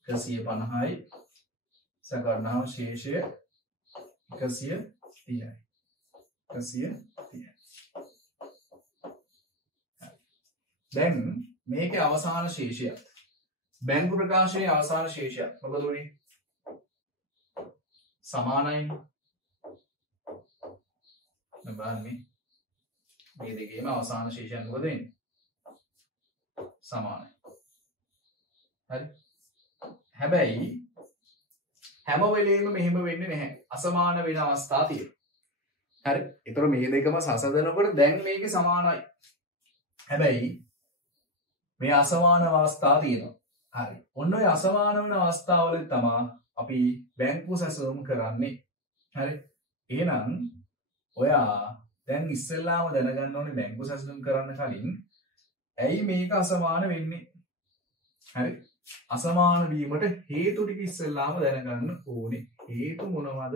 150යි සකරණාව ශේෂය 130යි. 130යි. දැන් මේකේ අවසාන ශේෂයත් බැංකු ප්‍රකාශනයේ අවසාන ශේෂයත් මොකද උනේ? සමානයි. දැන් බලන්න මේ දෙකේම අවසාන ශේෂයන් මොකද වෙන්නේ? සමානයි. හරි. හැබැයි හැම වෙලේම මෙහෙම වෙන්නේ නැහැ. අසමාන වෙන අවස්ථා තියෙනවා. හරි. ඒතර මේ දෙකම සසඳනකොට දැන් මේකේ සමානයි. හැබැයි මේ අසමාන අවස්ථා තියෙනවා. හරි. ඔන්න ඔය අසමාන වෙන අවස්ථාවල තමයි අපි බැංකුව සැසඳුම් කරන්නේ. හරි. එහෙනම් ඔයා දැන් ඉස්සෙල්ලාම දැනගන්න ඕනේ බැංකුව සැසඳුම් කරන්න කලින් ඇයි මේක අසමාන වෙන්නේ? හරි. අසමාන වීමට හේතු ටික ඉස්සෙල්ලාම දැනගන්න ඕනේ. හේතු මොනවද?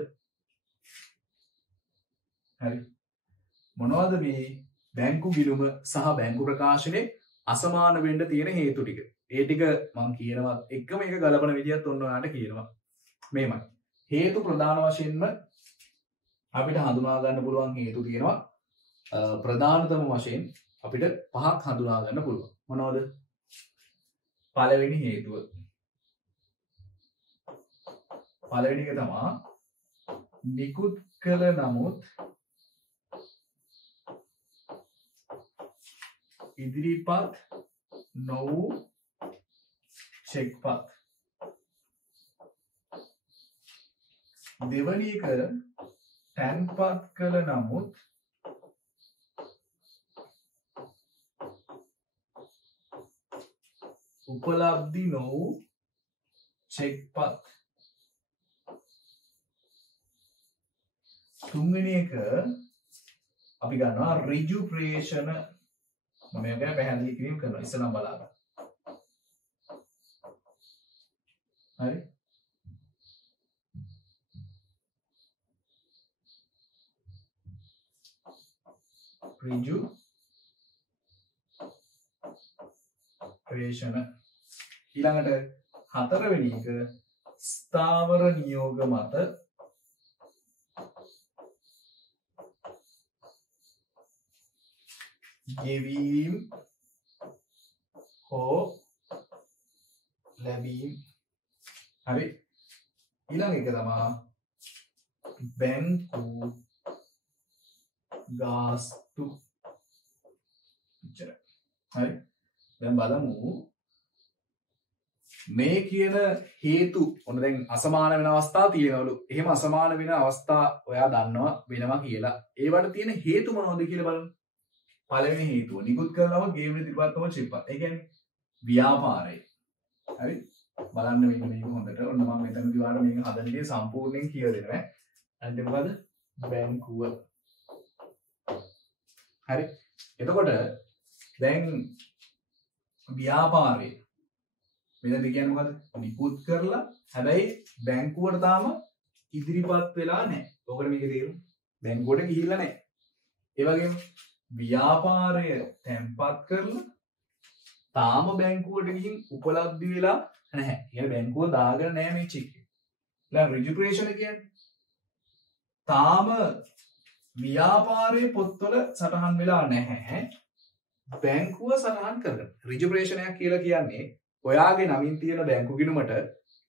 හරි. මොනවද මේ බැංකු ගිණුම සහ බැංකු ප්‍රකාශනයේ අසමාන වෙන්න තියෙන හේතු ටික? ඒ ටික මම කියනවා එකම එක ගලපන විදිහත් ඔන්න ඔයාලට කියනවා. මේමයි. හේතු ප්‍රධාන වශයෙන්ම අපිට හඳුනා ගන්න පුළුවන් හේතු තියෙනවා. ප්‍රධානතම වශයෙන් අපිට පහක් හඳුනා ගන්න පුළුවන්. මොනවද? පළවෙනි හේතුව. පළවෙනි එක තමයි නිකුත් කළ නමුත් ඉදිරිපත් නොවූ චෙක්පත්. දෙවැනි එක තැන්පත් කළ නමුත් උපලබ්ධි නොවූ චෙක්පත්. තුන්වෙනි එක අපි ගන්නවා ඍජු ප්‍රේෂණ. මම මේක ගැන පැහැදිලි කිරීම කරනවා ඉස්සෙල්ලාම බලන්න. හරි. ඍජු ප්‍රේෂණ. ඊළඟට හතරවෙනි එක ස්ථාවර නියෝග මත ගෙවීම් හෝ ලැබීම්. හරි. ඊළඟ එක තමයි බැංකු ගාස්තු. හරි. දැන් බලමු මේ කියන හේතු ඔන්න දැන් අසමාන වෙන අවස්ථා තියෙනවලු. එහෙම අසමාන වෙන අවස්ථා ඔයා දන්නවා වෙනවා කියලා. ඒවට තියෙන හේතු මොනවද කියලා බලමු. පළවෙනි හේතුව නිකුත් කරනම ගේම් ඉදිරිපත්වම චෙක්පත්. ඒ කියන්නේ ව්‍යාපාරය. හරි. බලන්න මෙන්න මේක හොඳට. ඔන්න මම මෙතනදී ඔයාලට මේක හදන්නේ සම්පූර්ණයෙන් කියලා දෙනවා. අනිත් මොකද? බැංකුව. හරි. එතකොට දැන් ව්‍යාපාරය මෙතනදී කියන්නේ මොකද? නිකුත් කරලා හැබැයි බැංකුවට තාම ඉදිරිපත් වෙලා නැහැ. ඔකට මේක තේරුම්. බැංකුවට ගිහිල්ලා නැහැ. ඒ වගේම ව්‍යාපාරය තැන්පත් කරලා තාම බැංකුවට ගිහින් උපලබ්ධි වෙලා නැහැ. يعني බැංකුව දාගෙන නැහැ මේ චෙක් එක. ඊළඟ රිජිස්ට්‍රේෂන් කියන්නේ තාම ව්‍යාපාරයේ පොත්වල සටහන් වෙලා නැහැ. බැංකුව සටහන් කරගන්න. රිජිස්ට්‍රේෂනයක් කියලා කියන්නේ ඔයාගේ නමින් තියෙන බැංකු ගිණුමට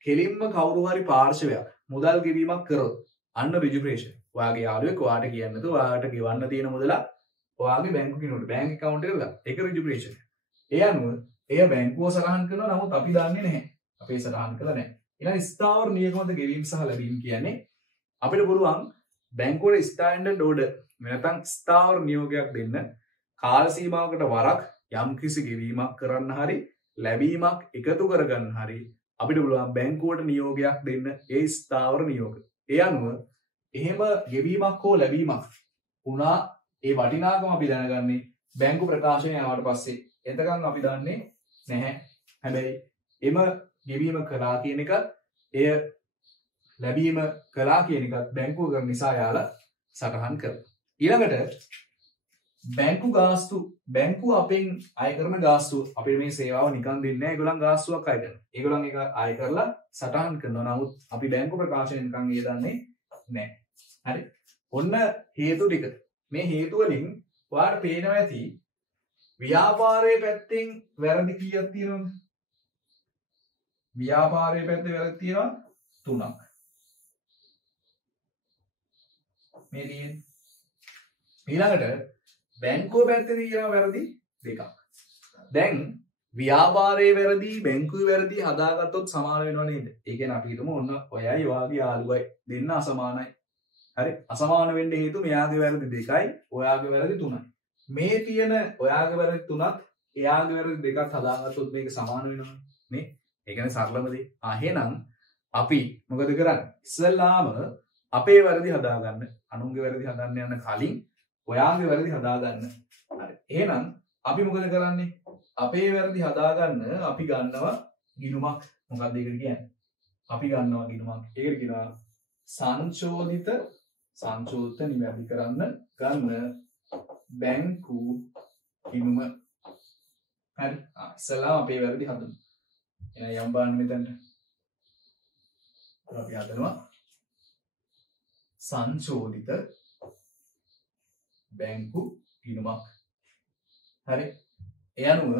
කෙලින්ම කවුරු හරි පාර්ශවයක් මුදල් ගෙවීමක් කරොත් අන්න රිජිස්ට්‍රේෂන්. ඔයාගේ යාළුවෙක් ඔයාට කියන්නේ නැතුව ඔයාට ගෙවන්න තියෙන මුදල ඔයාගේ බැංකු ගිණුමට බැංක් account එකට ගන්න. ඒක රිජිස්ට්‍රේෂන්. ඒ අනුව එය බැංකුව සටහන් කරනවා. නමුත් අපි දන්නේ නැහැ. අපේ සටහන් කරලා නැහැ. ඊළඟ ස්ථාවර නියමවද ගෙවීම සහ ලැබීම කියන්නේ අපිට පුළුවන් බැංකුවේ ස්ටෑන්ඩඩ් ඕඩර් නැත්නම් ස්ථාවර නියෝගයක් දෙන්න කාල සීමාවකට වරක් යම්කිසි ගෙවීමක් කරන්න හරි ලැබීමක් එකතු කරගන්න හරි අපිට පුළුවන් බැංකුවට නියෝගයක් දෙන්න ඒ ස්ථාවර නියෝග. ඒ අනුව එහෙම ගෙවීමක් හෝ ලැබීමක් වුණා ඒ වටිනාකම අපි දැනගන්නේ බැංකු ප්‍රකාශනය ආවට පස්සේ. එතකන් අපි දන්නේ නැහැ. හැබැයි එම ගෙවීම කළා කියන එක එය ලැබීම කළා කියන එකත් බැංකුව කරන නිසා යාලා සටහන් කරනවා. ඊළඟට බැංකු ගාස්තු. බැංකුව අපෙන් අය කරන ගාස්තුව අපිට මේ සේවාව නිකන් දෙන්නේ නැහැ. ඒගොල්ලන් ගාස්තුවක් අය කරනවා. ඒගොල්ලන් ඒක අය කරලා සටහන් කරනවා. නමුත් අපි බැංකු ප්‍රකාශනය නිකන් ඒ දන්නේ නැහැ. හරි. ඔන්න හේතු ටික. මේ හේතු වලින් ඔයාලට පේනවා ඇති ව්‍යාපාරයේ පැත්තෙන් වැරදි කීයක් තියෙනවද? ව්‍යාපාරයේ පැත්තේ වැරදි තියෙනවා 3ක්. මේ තියෙන්නේ ඊළඟට බැංකුව පැත්තේ තියෙන වැරදි දෙකක්. දැන් ව්‍යාපාරයේ වැරදි බැංකුවේ වැරදි හදාගත්තොත් සමාන වෙනව නේද? ඒ කියන්නේ අපි හිතමු ඔන්න ඔයයි ඔයාගේ යාළුවයි දෙන්න අසමානයි. හරි අසමාන වෙන්න හේතුව මෙයාගේ වැරදි දෙකයි ඔයාගේ වැරදි තුනයි. මේ තියෙන ඔයාගේ වැරදි තුනත් එයාගේ වැරදි දෙකත් හදාගත්තොත් මේක සමාන වෙනවනේ නේ. ඒ කියන්නේ සරලම දේ. එහෙනම් අපි මොකද කරන්නේ? ඉස්සෙල්ලාම අපේ වැරදි හදාගන්න. අනුන්ගේ වැරදි හදන්න යන කලින් ඔයාගේ වැරදි හදාගන්න. හරි. එහෙනම් අපි මොකද කරන්නේ? අපේ වැරදි හදාගන්න අපි ගන්නවා ගිණුමක්. මොකක්ද ඒකට කියන්නේ? අපි ගන්නවා ගිණුමක්. ඒකට කියනවා සංශෝධිත නිවැරදි කරන්න ගන්න බැංකු ගිණුම. හරි. ඉස්සෙල්ලාම අපේ වැරදි හදමු. එහෙනම් යම් බලන්න මෙතනට. අපි හදනවා සංශෝධිත බැංකු ගිණුමක්. හරි. ඒ අනුව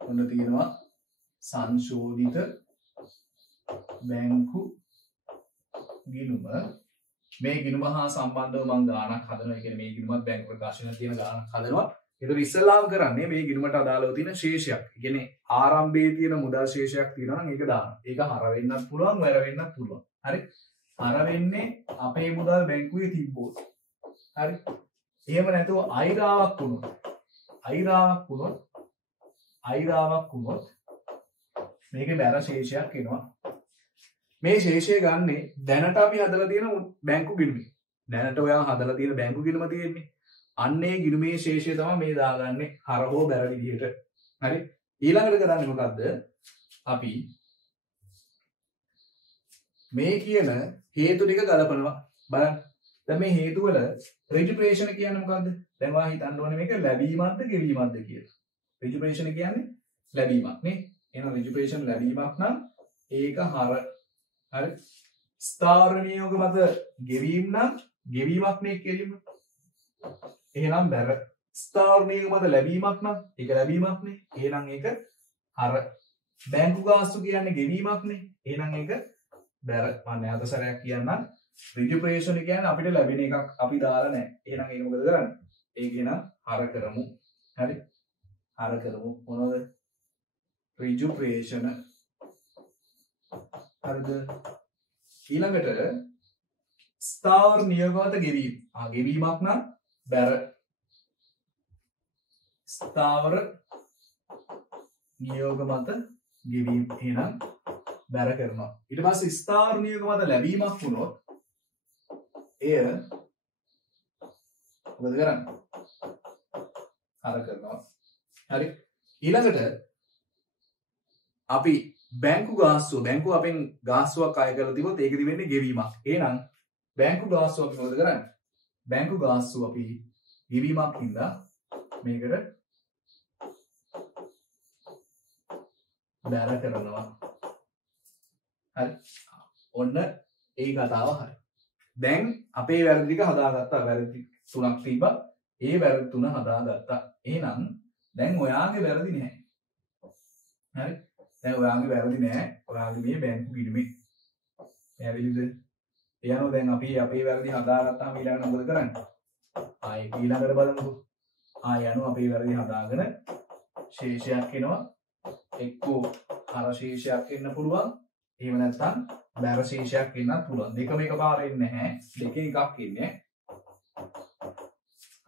ඔන්න තියෙනවා සංශෝධිත බැංකු ගිණුම. මේ ගිණුම හා සම්බන්ධව මම ගාණක් හදනවා. ඒ කියන්නේ මේ ගිණුමත් බැංකු ප්‍රකාශනයේ තියෙන ගාණක් හදනවා. ඒතර ඉස්සෙල්ලාම කරන්නේ මේ ගිණුමට අදාළව තියෙන ශේෂයක්. ඒ කියන්නේ ආරම්භයේ තියෙන මුදල් ශේෂයක් තියෙනවා නම් ඒක දානවා. ඒක හර වෙන්නත් පුළුවන්, වැර වෙන්නත් පුළුවන්. හරි. හර වෙන්නේ අපේ මුදල් බැංකුවේ තිබ්බොත්. හරි. එහෙම නැතුව අයිරාවක් වුණොත් මේකේ බැර ශේෂයක් එනවා. මේ ශේෂය ගන්නෙ දැනට අපි හදලා තියෙන බැංකු ගිණුමේ. දැනට ඔයා හදලා තියෙන බැංකු ගිණුම තියෙන්නේ. අන්නේ ගිණුමේ ශේෂය තමයි මේ දාගන්නේ හර හෝ බැර විදිහට. හරි. ඊළඟට කරන්නේ මොකද්ද? අපි මේ කියන හේතු ටික ගලපනවා. බලන්න. දැන් මේ හේතු වල රිජුප්‍රේෂණ කියන්නේ මොකද්ද? දැන් ඔයා හිතන්න ඕනේ මේක ලැබීමක්ද ගෙවීමක්ද කියලා. රිජුප්‍රේෂණ කියන්නේ ලැබීමක් නේ. එහෙනම් රිජුප්‍රේෂණ ලැබීමක් නම් ඒක හර. හරි. ස්ථාවර නියෝග මත ගෙවීම නම් ගෙවීමක් නේ කෙලින්ම. එහෙනම් බැර. ස්ථාවර නියෝග මත ලැබීමක් නම් ඒක ලැබීමක් නේ. එහෙනම් ඒක හර. බැංකු ගාස්තු කියන්නේ ගෙවීමක් නේ. එහෙනම් ඒක බැර. මම නැවත සැරයක් කියන්නම්. රිජුප්‍රේෂණ කියන්නේ අපිට ලැබෙන එකක් අපි දාලා නැහැ. එහෙනම් ඒක මොකද කරන්නේ? ඒක එන හර කරමු. හරි. හර කරමු. මොනවද? රිජුප්‍රේෂණ. හරිද? ඊළඟට ස්ථාවර නියෝගවත ගෙවීම. ගෙවීමක් නම් බැර. ස්ථාවර නියෝග මත ගෙවීම. එහෙනම් බැර කරනවා. ඊට පස්සේ ස්ථාවර නියෝග මත ලැබීමක් වුණොත් එය මොකද කරන්නේ? හර කරනවා. හරි. ඊළඟට අපි බැංකු අපෙන් ගාස්තුවක් අය කරලා තිබොත් ඒකෙදි වෙන්නේ ගෙවීමක්. එහෙනම් බැංකු ගාස්තුව අපි මොකද කරන්නේ? බැංකු ගාස්තුව අපි ගෙවීමක් හින්දා මේකට බැර කරනවා. හරි. ඔන්න ඒ කතාව හරි. දැන් අපේ වැරදි ටික හදාගත්තා. වැරදි තුනක් තිබ්බා. ඒ වැරදි තුන හදාගත්තා. එහෙනම් දැන් ඔයාගේ වැරදි නැහැ. හරි. දැන් ඔයාගේ වැරදි නැහැ. ඔයාගේ මේ බැංකු ගිණුමේ. පැහැදිලිද? ඒ අනුව දැන් අපි අපේ වැරදි හදාගත්තාම ඊළඟට මොකද කරන්නේ? ආයේ ඊළඟට බලමුකෝ. යනු අපේ වැරදි හදාගෙන ශේෂයක් එනවා. එක්කෝ හර ශේෂයක් එන්න පුළුවන්. එහෙම නැත්නම් බැර ශේෂයක් එන්නත් පුළුවන්. දෙකම එකපාර එන්නේ නැහැ. දෙකෙන් එකක් එන්නේ.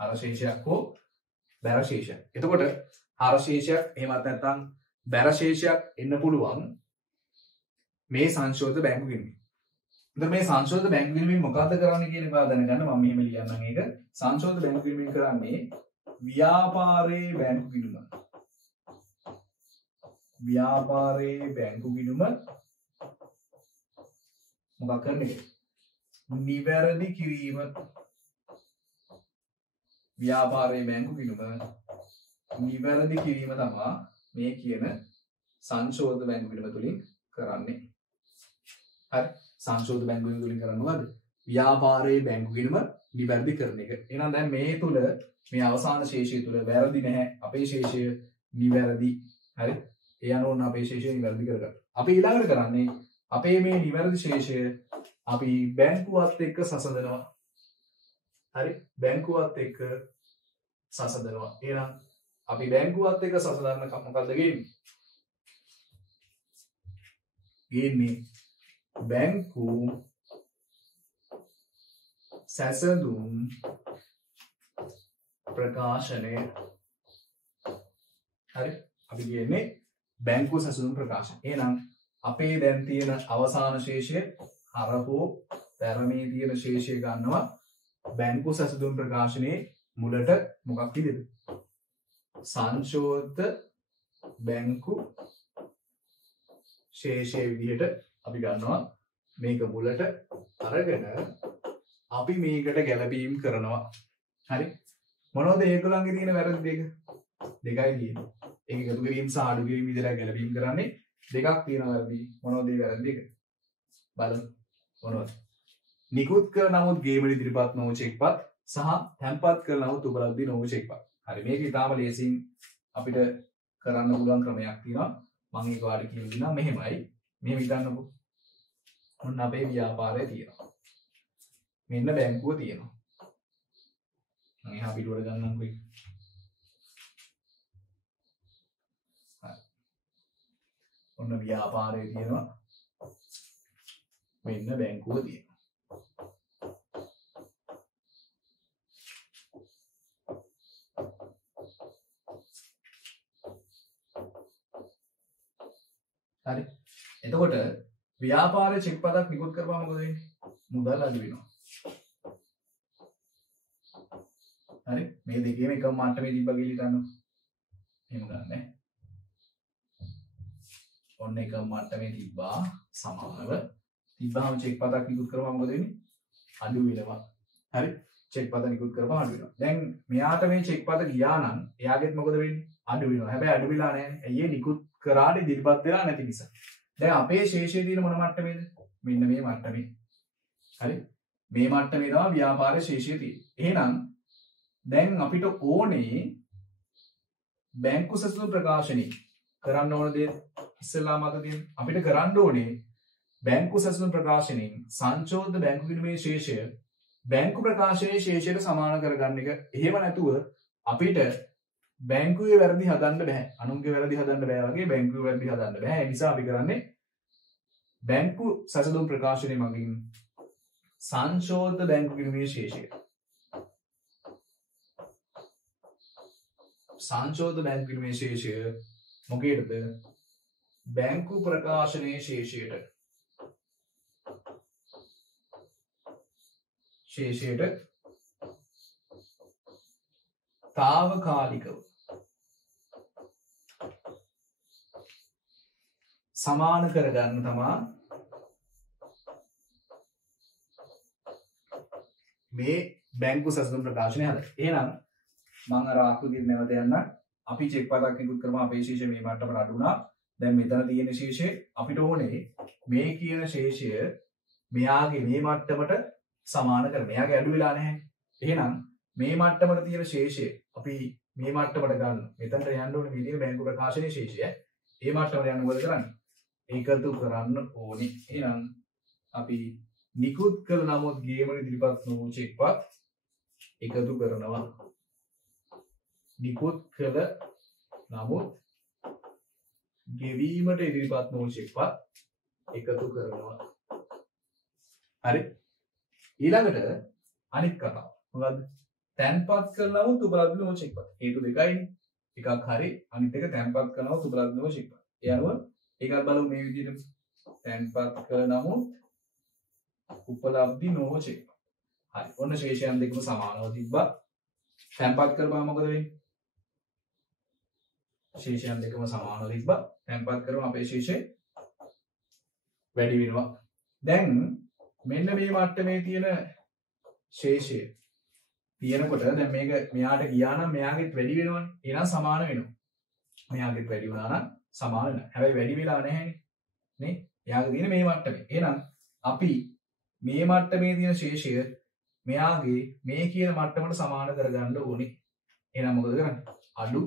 හර ශේෂයක් හෝ බැර ශේෂයක්. එතකොට හර ශේෂයක් එහෙමත් නැත්නම් බැර ශේෂයක් එන්න පුළුවන් මේ සංශෝධිත බැංකු ගිණුමේ. ඉතින් මේ සංශෝධිත බැංකු ගිණුමෙන් මොකද්ද කරන්නේ කියන එක දැනගන්න මම මෙහෙම ලියන්නම් ඒක. සංශෝධිත බැංකු ගිණුමෙන් කරන්නේ ව්‍යාපාරයේ බැංකු ගිණුම. ව්‍යාපාරයේ බැංකු ගිණුම මොකක් කරන්නේ? නිවැරදි කිරීම. ව්‍යාපාරයේ බැංකු ගිණුම නිවැරදි කිරීම තමයි මේ කියන සංශෝධිත බැංකු ගිණුම තුලින් කරන්නේ. හරි. සංශෝධිත බැංකු ගිණුම තුලින් කරන්නේ මොකද්ද? ව්‍යාපාරයේ බැංකු ගිණුම නිවැරදි කරන එක. එහෙනම් දැන් මේ තුල මේ අවසාන ශේෂය තුල වැරදි නැහැ. අපේ ශේෂය නිවැරදි. හරි. ඒ අනුව අපේ ශේෂය නිවැරදි කරගන්න. අපි ඊළඟට කරන්නේ අපේ මේ නිවැරදි ශේෂය අපි බැංකුවත් එක්ක සසඳනවා. හරි බැංකුවත් එක්ක සසඳනවා. එහෙනම් අපි බැංකුවත් එක්ක සසඳන්න මොකද්ද ගේන්නේ? ගේන්නේ බැංකු සැසඳුම් ප්‍රකාශනය. හරි අපි කියන්නේ බැංකු සැසඳුම් ප්‍රකාශන. එහෙනම් අපේ දැන් තියෙන අවසාන ශේෂය හරහෝ පැරමේ තියෙන ශේෂය ගන්නවා බැංකු සැසඳුම් ප්‍රකාශනයේ මුලට මොකක් විදිහද? සංශෝධිත බැංකු ශේෂයේ විදිහට අපි ගන්නවා මේක මුලට අරගෙන අපි මේකට ගැළපීම් කරනවා. හරි මොනවද ඒගොල්ලන්ගේ තියෙන වැරදි දෙක? දෙකයි තියෙන්නේ. ඒක එකතු කිරීම සහ අඩු කිරීම විදිහට ගැළපීම් කරන්නේ දෙකක් තියෙනවා වැරදි. මොනවද ඒ වැරදි දෙක? බලමු. මොනවද? නිකුත් කර නමුත් ගේමට ඉදිරිපත් නොවු චෙක්පත් සහ තැන්පත් කර නමුත් උපලබ්ධි නොවු චෙක්පත්. හරි මේක ඉතාලම ලේසියෙන් අපිට කරන්න පුළුවන් ක්‍රමයක් තියෙනවා. මම ඒක ඔයාලට කියලා දෙන්නම්. මෙහෙමයි. මෙහෙම හිතන්නකෝ. ඔන්න අපේ ව්‍යාපාරය තියෙනවා. මෙන්න බැංකුව තියෙනවා. මම එහා පිටුවට ගන්නම්කෝ ඒක. හරි. ඔන්න ව්‍යාපාරය තියෙනවා. මෙන්න බැංකුව තියෙනවා. හරි. එතකොට ව්‍යාපාර චෙක්පතක් නිකුත් කරපුවම මොකද වෙන්නේ? මුදල් අඩු වෙනවා. හරි. මේ දෙකේම එකම මට්ටමේ තිබ්බා කියලා හිතන්න. එහෙම ගන්නෑ. ඔන්න එකම මට්ටමේ තිබ්බා සමානව. තිබ්බාම චෙක්පතක් නිකුත් කරපුවම මොකද වෙන්නේ? අඩු වෙනවා. හරි. චෙක්පත නිකුත් කරපුවම අඩු වෙනවා. දැන් මෙයාට මේ චෙක්පත ගියා නම් එයාගෙත් මොකද වෙන්නේ? අඩු වෙනවා. හැබැයි අඩු වෙලා නැහැ. ඇයි ඒ නිකුත් කරාට ඉදිරිපත් වෙලා නැති නිසා. දැන් අපේ ශේෂයේ තියෙන මොන මට්ටමේද? මෙන්න මේ මට්ටමේ. හරි. මේ මට්ටමේ තමයි ව්‍යාපාර ශේෂය තියෙන්නේ. එහෙනම් දැන් අපිට ඕනේ බැංකු සැසඳුම් ප්‍රකාශනයේ කරන්න ඕන දේ ඉස්සෙල්ලා මත තියෙන අපිට කරන්න ඕනේ බැංකු සැසඳුම් ප්‍රකාශනයෙන් සංචෝදිත බැංකු විනිමය ශේෂය බැංකු ප්‍රකාශනයේ ශේෂයට සමාන කරගන්න එක. එහෙම නැතුව අපිට බැංකුවේ වැරදි හදන්න බෑ. අනුන්ගේ වැරදි හදන්න බෑ වගේ බැංකුවේ වැරදි හදන්න බෑ. ඒ නිසා අපි කරන්නේ බැංකු සැසඳුම් ප්‍රකාශනයේ මගින් සංශෝධිත බැංකු විනිමය ශේෂය. සංශෝධිත බැංකු විනිමය ශේෂය මොකේද? බැංකු ප්‍රකාශනයේ ශේෂයට. తాවකාලිකව සමාන කරගන්න තමා මේ බැංකු සැසඳුම් ප්‍රකාශනය හදන්නේ. එහෙනම් මම අර ආකෘතිය නැවත යන්න. අපි චෙක් පතක් නිකුත් කරම අපේ ශේෂය මේ මට්ටමට අඩු වුණා. දැන් මෙතන තියෙන ශේෂය අපිට ඕනේ මේ කියන ශේෂය මෙයාගේ මේ මට්ටමට සමාන කර. මෙයාගේ අඩු වෙලා නැහැ. එහෙනම් මේ මට්ටමට තියෙන ශේෂය අපි මේ මට්ටමට ගන්න. මෙතනට යන්න ඕනේ මේ තියෙන බැංකු ප්‍රකාශනයේ ශේෂය. ඒ මට්ටමට යන්න මොකද කරන්නේ? ඒකතු කරන්න ඕනේ. එහෙනම් අපි නිකුත් කළ නමුත් ගේමට ඉදිරිපත් නොවු චෙක්පත් එකතු කරනවා. නිකුත් කළ නමුත් ගෙවීමට ඉදිරිපත් නොවු චෙක්පත් එකතු කරනවා. හරි. ඊළඟට අනිත් කතාව. මොකද්ද? තැන්පත් කළ නමුත් උපලබ්ධ නොවු චෙක්පත්. හේතු දෙකයිනේ. එකක් හරි අනිත් එක තැන්පත් කළ නමුත් උපලබ්ධ නොවු චෙක්පත්. ඒ අනුව ඒකත් බලමු මේ විදිහට. තැන්පත් කළ නමුත් උපලබ්ධි නොවු චෙක්පත්. හරි. ඔන්න ශේෂයන් දෙකම සමානව තිබ්බා. තැන්පත් කරපුවම මොකද වෙන්නේ? ශේෂයන් දෙකම සමානව තිබ්බා. තැන්පත් කරපුවම අපේ ශේෂය වැඩි වෙනවා. දැන් මෙන්න මේ මට්ටමේ තියෙන ශේෂය තියෙනකොට දැන් මේක මෙයාට ගියා නම් මෙයාගෙත් වැඩි වෙනවනේ. එහෙනම් සමාන වෙනවා. මෙයාගෙත් වැඩි වුණා නම් සමාන වෙනවා. හැබැයි වැඩි වෙලා නැහැනේ. නේ? එයාගේ තියෙන මේ මට්ටමේ. එහෙනම් අපි මේ මට්ටමේ තියෙන ශේෂය මෙයාගේ මේ කියන මට්ටමට සමාන කරගන්න ඕනේ. එහෙනම් මොකද කරන්නේ? අඩු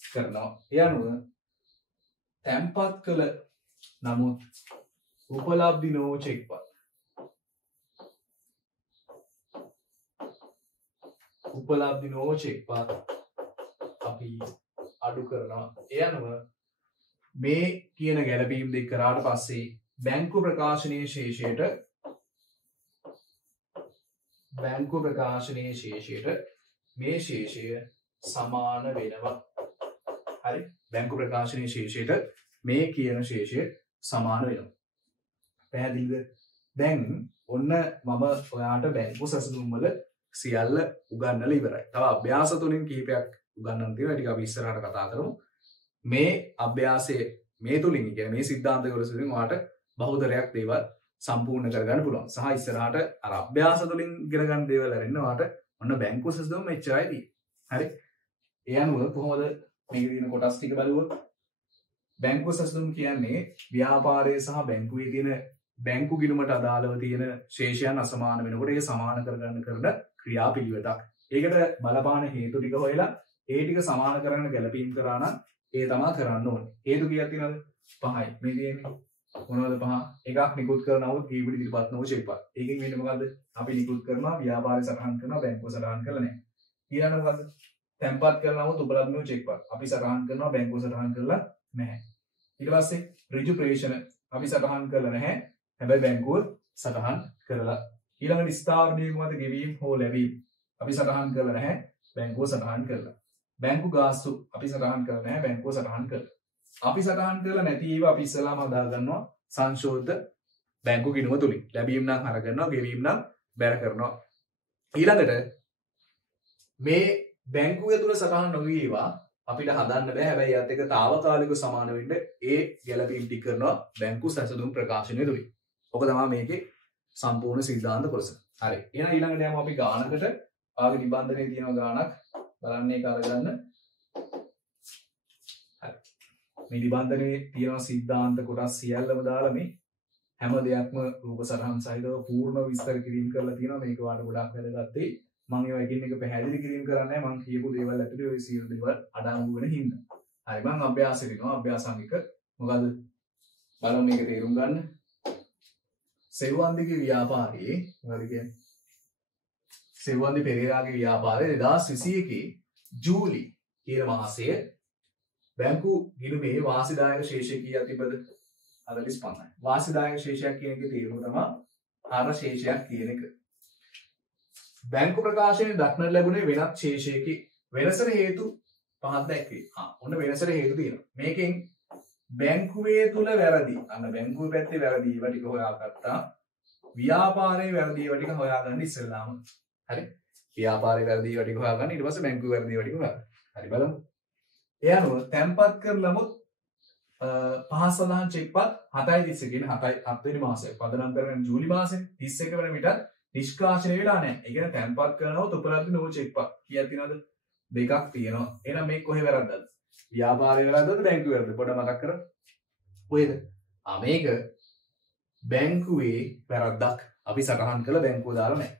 කරනවා. ඒ අනුව තැන්පත් කළ නමුත් උපලබ්ධි නොවු චෙක්පත් උපලබ්ධි නොචෙක්පත් අපි අඩු කරනවා. ඒ අනුව මේ කියන ගැළපීම් දෙක කරාට පස්සේ බැංකු ප්‍රකාශනයේ ශේෂයට මේ ශේෂය සමාන වෙනවා. හරි. බැංකු ප්‍රකාශනයේ ශේෂයට මේ කියන ශේෂය සමාන වෙනවා. පැහැදිලිද? දැන් ඔන්න මම ඔයාට බැංකු සැසඳුම් වල සියල්ල උගන්වලා ඉවරයි. තව අභ්‍යාස තුලින් කිහිපයක් උගන්වන්න තියෙනවා. ටික අපි ඉස්සරහට කතා කරමු. මේ අභ්‍යාසයේ මේ තුලින් කියන්නේ මේ සිද්ධාන්ත කොටස තුලින් ඔයාට බහුතරයක් දේවල් සම්පූර්ණ කරගන්න පුළුවන්. සහ ඉස්සරහට අර අභ්‍යාස තුලින් ඉගෙන ගන්න දේවල් අරින්න ඔයාට ඔන්න බැංකු සැසඳුම් මෙච්චරයි තියෙන්නේ. හරි. ඒ අනුව කොහොමද මේකේ තියෙන කොටස් ටික බලුවොත් බැංකු සැසඳුම් කියන්නේ ව්‍යාපාරයේ සහ බැංකුවේ තියෙන බැංකු ගිණුමට අදාළව තියෙන ශේෂයන් අසමාන වෙනකොට ඒක සමාන කරගන්න කරන ක්‍රියාපිළිවෙතක්. ඒකට බලපාන හේතු ටික හොයලා ඒ ටික සමාන කරගෙන ගැලපීම් කරා නම් ඒ තමයි කරන්න ඕනේ. හේතු කීයක් තියෙනවද? 5යි. මේ තියෙන්නේ මොනවද 5? එකක් නිකුත් කරනවොත් කීපිට ඉදිරිපත් නොව ෂේප්පත්. ඒකෙන් වෙන්නේ මොකද්ද? අපි නිකුත් කරනවා ව්‍යාපාරය සටහන් කරනවා බැංකුව සටහන් කරලා නැහැ. ඊළඟ මොකද්ද? තැන්පත් කරනවොත් උපලබ්ධ නොව චෙක්පත්. අපි සටහන් කරනවා බැංකුව සටහන් කරලා නැහැ. ඊට පස්සේ ඍජු ප්‍රේෂණ අපි සටහන් කරලා නැහැ. හැබැයි බැංකුව සටහන් කරලා. ඊළඟ ස්ථාවර නියමවද ගෙවීම් හෝ ලැබීම් අපි සටහන් කරලා නැහැ. බැංකුව සටහන් කරලා. බැංකු ගාස්තු අපි සටහන් කරලා නැහැ. බැංකුව සටහන් කරලා. අපි සටහන් කරලා නැති ඒවා අපි ඉස්සලාම අදා ගන්නවා සංශෝධ බැංකු ගිණුම තුලින්. ලැබීම් නම් අර ගන්නවා, ගෙවීම් නම් බැර කරනවා. ඊළඟට මේ බැංකුවේ තුල සටහන් නොවී ඒවා අපිට හදන්න බෑ. හැබැයි ඒත් එක తాවකාලිකව සමාන වෙන්න ඒ ගැළපීම් ටික කරනවා බැංකු සැසඳුම් ප්‍රකාශනය තුලින්. ඔක තමයි මේකේ සම්පූර්ණ සිද්ධාන්ත කොටස. හරි. එහෙනම් ඊළඟට යමු අපි ගානකට. ආගේ නිබන්ධනයේ තියෙන ගානක් බලන්න ඒක අරගන්න. හරි. මේ නිබන්ධනයේ තියෙන සිද්ධාන්ත කොටස් සියල්ලම දාලා මේ හැම දෙයක්ම රූප සටහන් සහිතව පූර්ණ විස්තර කිරීම කරලා තියෙනවා. මේක වාට ගොඩක් වැදගත් වෙයි. මම ඒවා එකින් එක පැහැදිලි කිරීම කරන්නේ නැහැ. මම කියපු දේවල් ඇතුලේ ওই සියලු දේවල් අඩංගු වෙන හින්දා. හරි. මම අභ්‍යාසෙ කරනවා. අභ්‍යාසාංගික මොකද්ද? බලමු මේක තේරුම් ගන්න. සෙව්වන්දිගේ ව්‍යාපාරයේ මොකද කියන්නේ? සෙව්වන්දි පෙරේරාගේ ව්‍යාපාරයේ 2021 ජූලි කියන මාසයේ බැංකු ගිණුමේ වාසිදායක ශේෂය කීයක් තිබ්බද? 45යි. වාසිදායක ශේෂයක් කියන එකේ තේරුම තමයි අර ශේෂයක් කියන එක. බැංකු ප්‍රකාශනයේ දක්නට ලැබුණේ වෙනත් ශේෂයක වෙනසට හේතු පහක් දැක්වේ. ඔන්න වෙනසට හේතු තියෙනවා. මේකෙන් බැංකුවේ තුල වැරදි. අන්න බැංකුවේ පැත්තේ වැරදි ඒවා ටික හොයාගත්තා. ව්‍යාපාරයේ වැරදි ඒවා ටික හොයාගන්න ඉස්සෙල්ලාම. හරි. ව්‍යාපාරයේ වැරදි ඒවා ටික හොයාගන්න ඊට පස්සේ බැංකුවේ වැරදි ඒවා ටික හොයාගන්න. හරි බලමු. ඒ අනුව තැන්පත් කරලමුත් පහ සඳහන් චෙක්පත් 7.31 කියන 7 වෙනි මාසයේ පදනම් කරගෙන ජූලි මාසයේ 31 වෙනි විතර නිෂ්කාශනය වෙලා නැහැ. ඒ කියන්නේ තැන්පත් කරනවත් උපලබ්ධ නොවු චෙක්පත් කීයක් තියෙනවද? දෙකක් තියෙනවා. එහෙනම් මේක කොහේ වැරද්දද? ව්‍යාපාරයේ වැරද්දද බැංකුවේ වැරද්දද? පොඩ්ඩක් මතක් කර. කොහෙද? මේක බැංකුවේ වැරද්දක්. අපි සටහන් කළ බැංකුව දාලා නැහැ.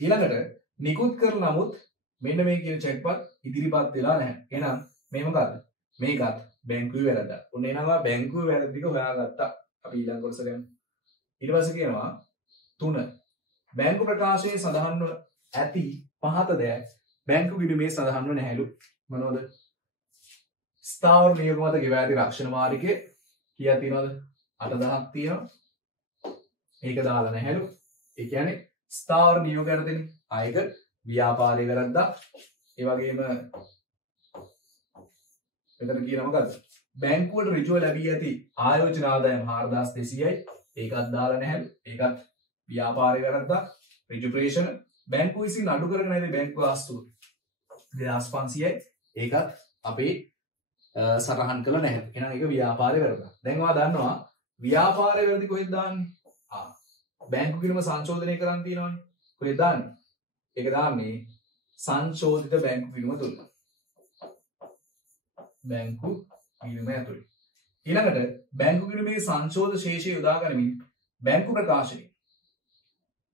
ඊළඟට නිකුත් කරන නමුත් මෙන්න මේ කියන චෙක්පත් ඉදිරිපත් වෙලා නැහැ. එහෙනම් මේ මොකද්ද? මේකත් බැංකුවේ වැරද්දක්. ඔන්න එනවා බැංකුවේ වැරද්ද ටික හොයාගත්තා. අපි ඊළඟ කොටසට යමු. ඊට පස්සේ කියනවා 3 බැංකු ප්‍රකාශනයේ සඳහන්ව ඇති පහත දෙයක් බැංකු ගිණුමේ සඳහන්ව නැහැලු. මොනවද? ස්ථාවර නියෝග මත ගෙවා ඇති රක්ෂණ මාර්ගයේ කීයක් තියෙනවද? 8000ක් තියෙනවා. ඒක දාලා නැහැලු. ඒ කියන්නේ ස්ථාවර නියෝග කරදෙන ආයක ව්‍යාපාරයේ වැරද්දක්. ඒ වගේම මෙතන කියන මොකද්ද? බැංකුවට ඍජුව ලැබී ඇති ආයෝජන ආදායම් 4200යි. ඒකත් දාලා නැහැලු. ඒකත් ව්‍යාපාරයේ වැරද්දක්. ඍජු ප්‍රේෂණ බැංකුව විසින් අඩු කරගෙන ඇති බැංකු ආස්තු 2500යි. ඒකත් අපේ සටහන් කළ නැහැ. එහෙනම් ඒක ව්‍යාපාරයේ වැරද්දක්. දැන් ඔයා දන්නවා ව්‍යාපාරයේ වැරදි කොහෙද දාන්නේ? බැංකු ගිණුම සංශෝධනය කරන් තියෙනවනේ. කොහෙද දාන්නේ? ඒක දාන්නේ සංශෝධිත බැංකු ගිණුම තුල. බැංකු ගිණුම ඇතුලේ. ඊළඟට බැංකු ගිණුමේ සංශෝධ ශේෂය යොදා ගනිමින් බැංකු ප්‍රකාශනයේ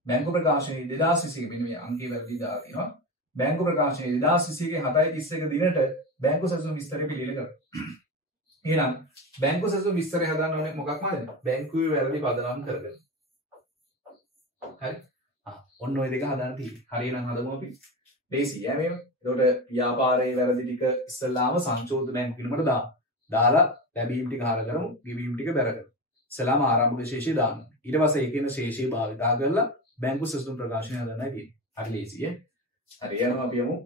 2021 මෙන්න මේ අංකයේ වැරදි දාලා තියෙනවා. බැංකු ප්‍රකාශනයේ 2021 7.31 දිනට බැංකු සැසුම් විස්තරය පිළියෙල කරනවා. එහෙනම් බැංකු සැසුම් විස්තරය හදන්න ඕනේ මොකක්මද? බැංකුවේ වැරදි පදනම් කරගෙන. හරි? ඔන්න ඔය දෙක හදන්න තියෙන්නේ. හරියනම් හදමු අපි. ලේසි ඈ මේක. එතකොට ව්‍යාපාරයේ වැරදි ටික ඉස්සල්ලාම සංශෝධන බැංකු ගිණුමට දාලා ලැබීම් ටික හර කරමු, ගෙවීම් ටික බැර කරමු. ඉස්සල්ලාම ආරම්භක ශේෂය දාන්න. ඊට පස්සේ ඒකේන ශේෂය භාවිතා කරලා බැංකු සෙසුම් ප්‍රකාශනය හදන්නයි තියෙන්නේ. හරි ලේසි ඈ. හරි යනවා අපි යමු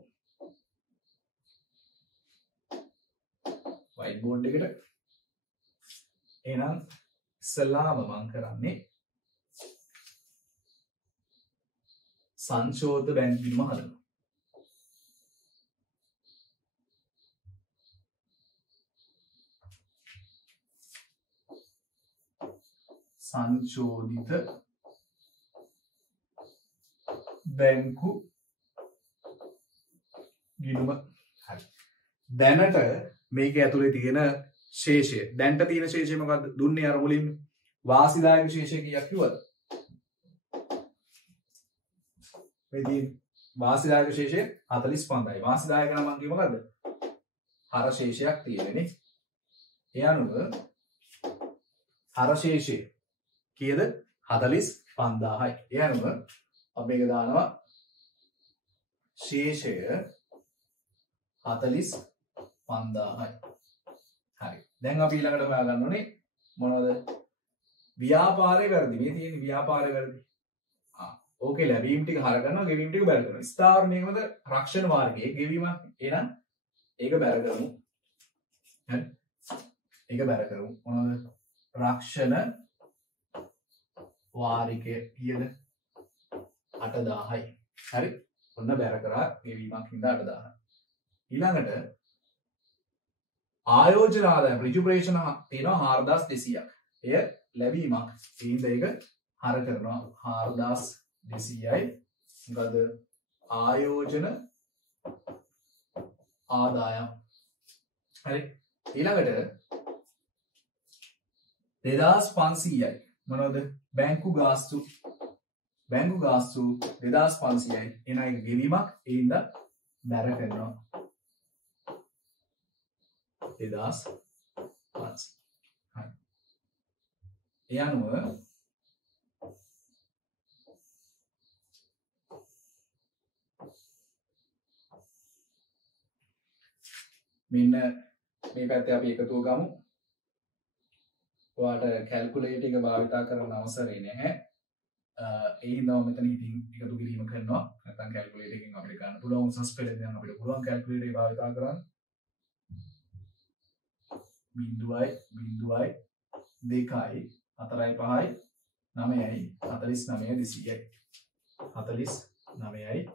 white board එකට. එහෙනම් ඉස්සල්ලාම මම කරන්නේ සංශෝධ බැංකු ගිණුම හදනවා. සංශෝධිත බැංකු ගිණුම. හරි. දැනට මේක ඇතුලේ තියෙන ශේෂය. දැන්ට තියෙන ශේෂය මොකද්ද? දුන්නේ අර මුලින්ම වාසිදායක ශේෂය කීයක් කිව්වද? මේ තියෙන වාසිදායක ශේෂය 45යි. වාසිදායක නම් මම කිව්ව මොකද්ද? හර ශේෂයක් තියෙන්නේ. ඒ අනුව හර ශේෂය කීයද? 45000යි. ඒ අනුව අපි මේක දානවා ශේෂය 45000යි. හරි. දැන් අපි ඊළඟට හොයාගන්න ඕනේ මොනවද? ව්‍යාපාරයේ වැරදි. මේ තියෙන ව්‍යාපාරයේ වැරදි. ඕකේ ලැබීම් ටික හර කරනවා, ගෙවීම් ටික බැර කරනවා. ස්ථාවර නියමද රක්ෂණ මාර්ගයේ ගෙවීමක්. එහෙනම් ඒක බැර කරමු. හරි. ඒක බැර කරමු. මොනවද? රක්ෂණ වාරිකය කීයද? 8000යි. හරි. ඔන්න බැර කරා ගෙවීමක් හින්දා 8000යි. ඊළඟට ආයෝජන ආදායම ඍජු ප්‍රේෂණ තියෙනවා 4200ක්. එය ලැබීමක්. ඒ හින්දා ඒක හර කරනවා 4200යි. මොකද ආයෝජන ආදායම්. හරි. ඊළඟට 2500යි. මොනවද? බැංකු ගාස්තු. බැංකු ගාස්තු 2500යි. එන එක ගෙවීමක්. ඒ හින්දා බැර කරනවා 2500. හරි. ඒ අනුව මෙන්න මේ පැත්තේ අපි එකතුව ගමු. ඔයාලට කැල්කියුලේටර් එක භාවිතා කරන්න අවසරය නැහැ. ඒ හින්දා මෙතන ඉතින් එකතු කිරීම කරනවා. නැත්නම් කැල්කියුලේටර් එකෙන් අපිට ගන්න පුළුවන් උසස් පෙළ දැන් අපිට පුළුවන් කැල්කියුලේටර් එක භාවිතා කරන්න. 0.2යි 2යි 4යි 5යි 9යි 49යි 200යි 49යි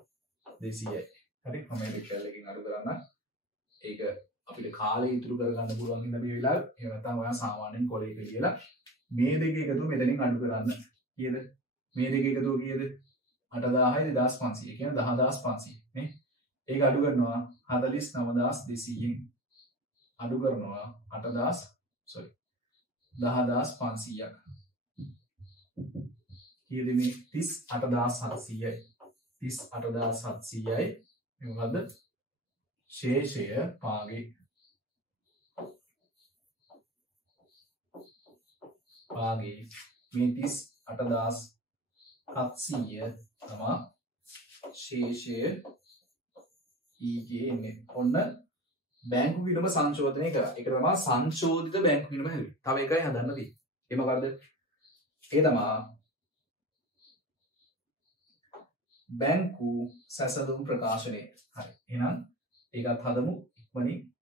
200යි. හරි. මම මේ රිකල් එකකින් අඩු කරන්න. ඒක අපිට කාලය ඉතුරු කරගන්න පුළුවන් හින්දා මේ වෙලාවේ එහෙම නැත්නම් ඔයා සාමාන්‍යයෙන් කොලේක කියලා මේ දෙක එකතුව මෙතනින් අඩු කරන්න. කීයද? මේ දෙක එකතුව කීයද? 8000යි 2500. කියන්නේ 10500 නේ. ඒක අඩු කරනවා 49200න්. අඩු කරනවා 10500ක්. කීයද මේ? 38700යි. 38700යි. මේ මොකද්ද? ශේෂය පාගේ මේ 38700 තමයි ශේෂය ඊගේ එන්නේ. ඔන්න බැංකු ගිණුම සංශෝධනය කරා. ඒක තමයි සංශෝධිත බැංකු ගිණුම හැදුවේ. තව එකයි හදන්න තියෙන්නේ. ඒ මොකද්ද? ඒ තමයි බැංකු සැසඳුම් ප්‍රකාශනය. හරි. එහෙනම් ඒකත් හදමු ඉක්මනින්.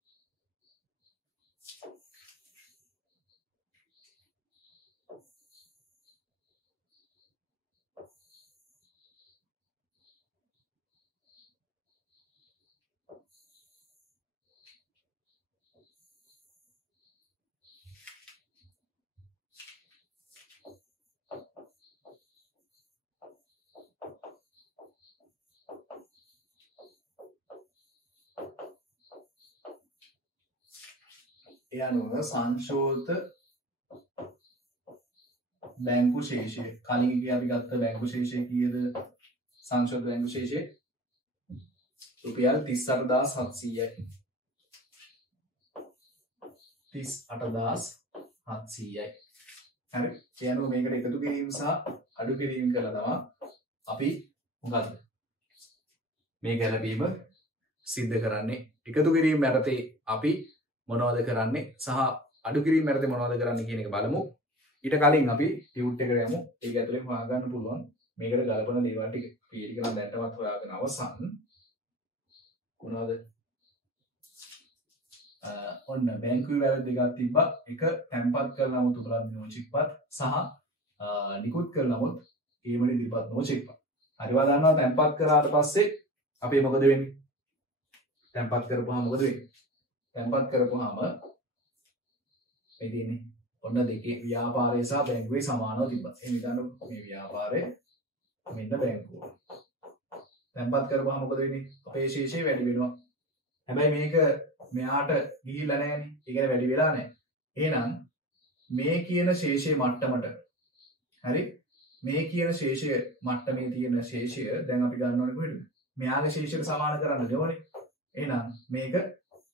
ඒ අනුව සංශෝධිත බැංකු ශේෂය කලින් අපි ගත්ත බැංකු ශේෂය කීයද? සංශෝධිත බැංකු ශේෂය රුපියල් 38700යි. 38700යි. හරි. ඒ අනුව මේකට එකතු කිරීම සහ අඩු කිරීම කළා තමයි අපි මොකද්ද? මේ ගැලපීම සිද්ධ කරන්නේ. එකතු කිරීම යටතේ අපි මොනවද කරන්නේ සහ අඩු කිරීම යටතේ මොනවද කරන්නේ කියන එක බලමු. ඊට කලින් අපි ටියුට් එකට යමු. ඒක ඇතුලේ හොයාගන්න පුළුවන් මේකට ගලපන දේවල් ටික. අපි ඒක නම් දැන්ටමත් හොයාගෙන අවසන්. මොනවද? ඔන්න බැංකුවේ වැරදි දෙකක් තිබ්බා. එක තැන්පත් කරන නමුත් උපලබ්ධ නොචෙක්පත් සහ නිකුත් කරන නමුත් ඒමඩි ඉදිරිපත් නොචෙක්පත්. හරිවා දන්නවා තැන්පත් කරාට පස්සේ අපි මොකද වෙන්නේ? තැන්පත් කරපුවාම මොකද වෙන්නේ? තැන්පත් කරපුවාම මේ දෙන්නේ ඔන්න දෙකේ ව්‍යාපාරය සහ බැංකුවේ සමානව තිබ්බා. එහෙනම් හිතන්න මේ ව්‍යාපාරය මෙන්න බැංකුව. තැන්පත් කරපුවාම මොකද වෙන්නේ? අපේ ශේෂය වැඩි වෙනවා. හැබැයි මේක මෙයාට ගිහිල්ලා නැහැනේ. ඒ කියන්නේ වැඩි වෙලා නැහැ. එහෙනම් මේ කියන ශේෂයේ මට්ටමට හරි මේ කියන ශේෂය මට්ටමේ තියෙන ශේෂය දැන් අපි ගන්න ඕනේ කොහෙද? මෙයාගේ ශේෂයට සමාන කරන්න ඕනේ. එහෙනම් මේක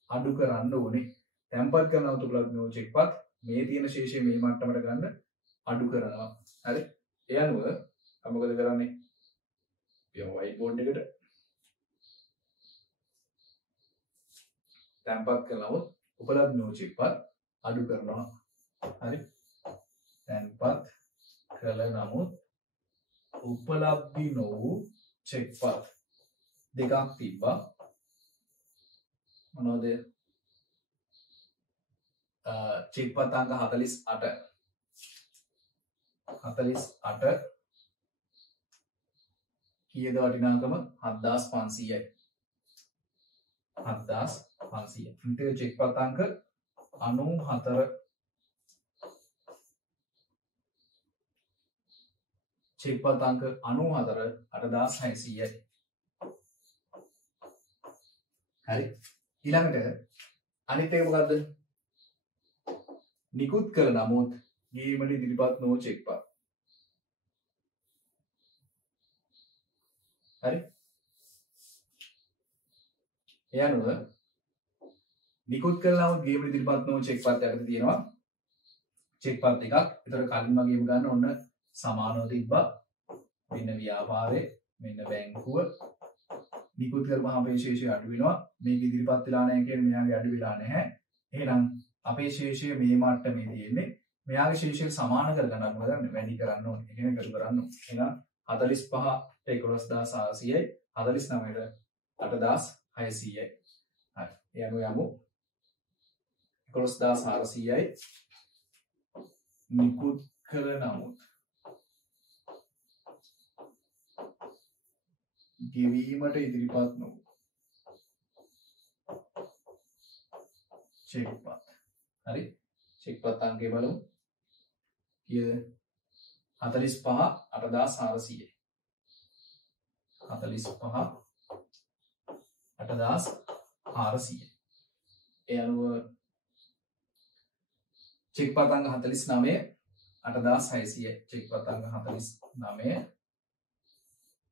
අඩු කරන්න ඕනේ. තැන්පත් කරනව තුලක් නොචෙක්පත් මේ තියෙන ශේෂය මේ මට්ටමට ගන්න අඩු කරනවා. හරි? ඒ අනුව අපි මොකද කරන්නේ? අපි white board එකට තැන්පත් කරනව උපලබ්ධ නොචෙක්පත් අඩු කරනවා. හරි? තැන්පත් කළ නමුත් උපලබ්ධි නො වූ චෙක්පත් දෙකක් තිබ්බා. මොනවද? චෙක්පත් අංක 48 කීයද වටිනාකම? 7500යි. 7500. ඊට චෙක්පත් අංක 94 චෙක්පත් අංක 94 8600යි. හරි. ඊළඟට අනිත් එක මොකද්ද? නිකුත් කළ නමුත් ගේමට ඉදිරිපත් නො චෙක්පත්. හරි. ඒ අනුව නිකුත් කළ නමුත් ගේමට ඉදිරිපත් නො චෙක්පත් යටතේ තියෙනවා චෙක්පත් එකක්. ඒතර කලින් වගේම ගන්න ඔන්න සමානව තිබ්බා. මෙන්න ව්‍යාපාරේ මෙන්න බැංකුව නිකුත් කරපුවාම අපේ ශේෂය අඩු වෙනවා. මේක ඉදිරිපත් වෙලා නැහැ කියන්නේ මෙයාගේ අඩු වෙලා නැහැ. එහෙනම් අපේ ශේෂය මේ මට්ටමේ තියෙන්නේ. මෙයාගේ ශේෂය සමාන කරගන්න අපි මොකද කරන්නේ? වැඩි කරන්න ඕනේ. ඒ කියන්නේ එකතු කරන්න ඕනේ. එහෙනම් 45ට 11600යි 49ට 8600යි. හරි. ඒ අනුව යමු 11600යි නිකුත් කළ නමුත් ගෙවීමට ඉදිරිපත් නො චෙක්පත්. හරි. චෙක්පත් අංකය බලමු. කීයද? 45 8400යි. 45 8400යි. ඒ අනුව චෙක්පත් අංක 49 8600යි. චෙක්පත් අංක 49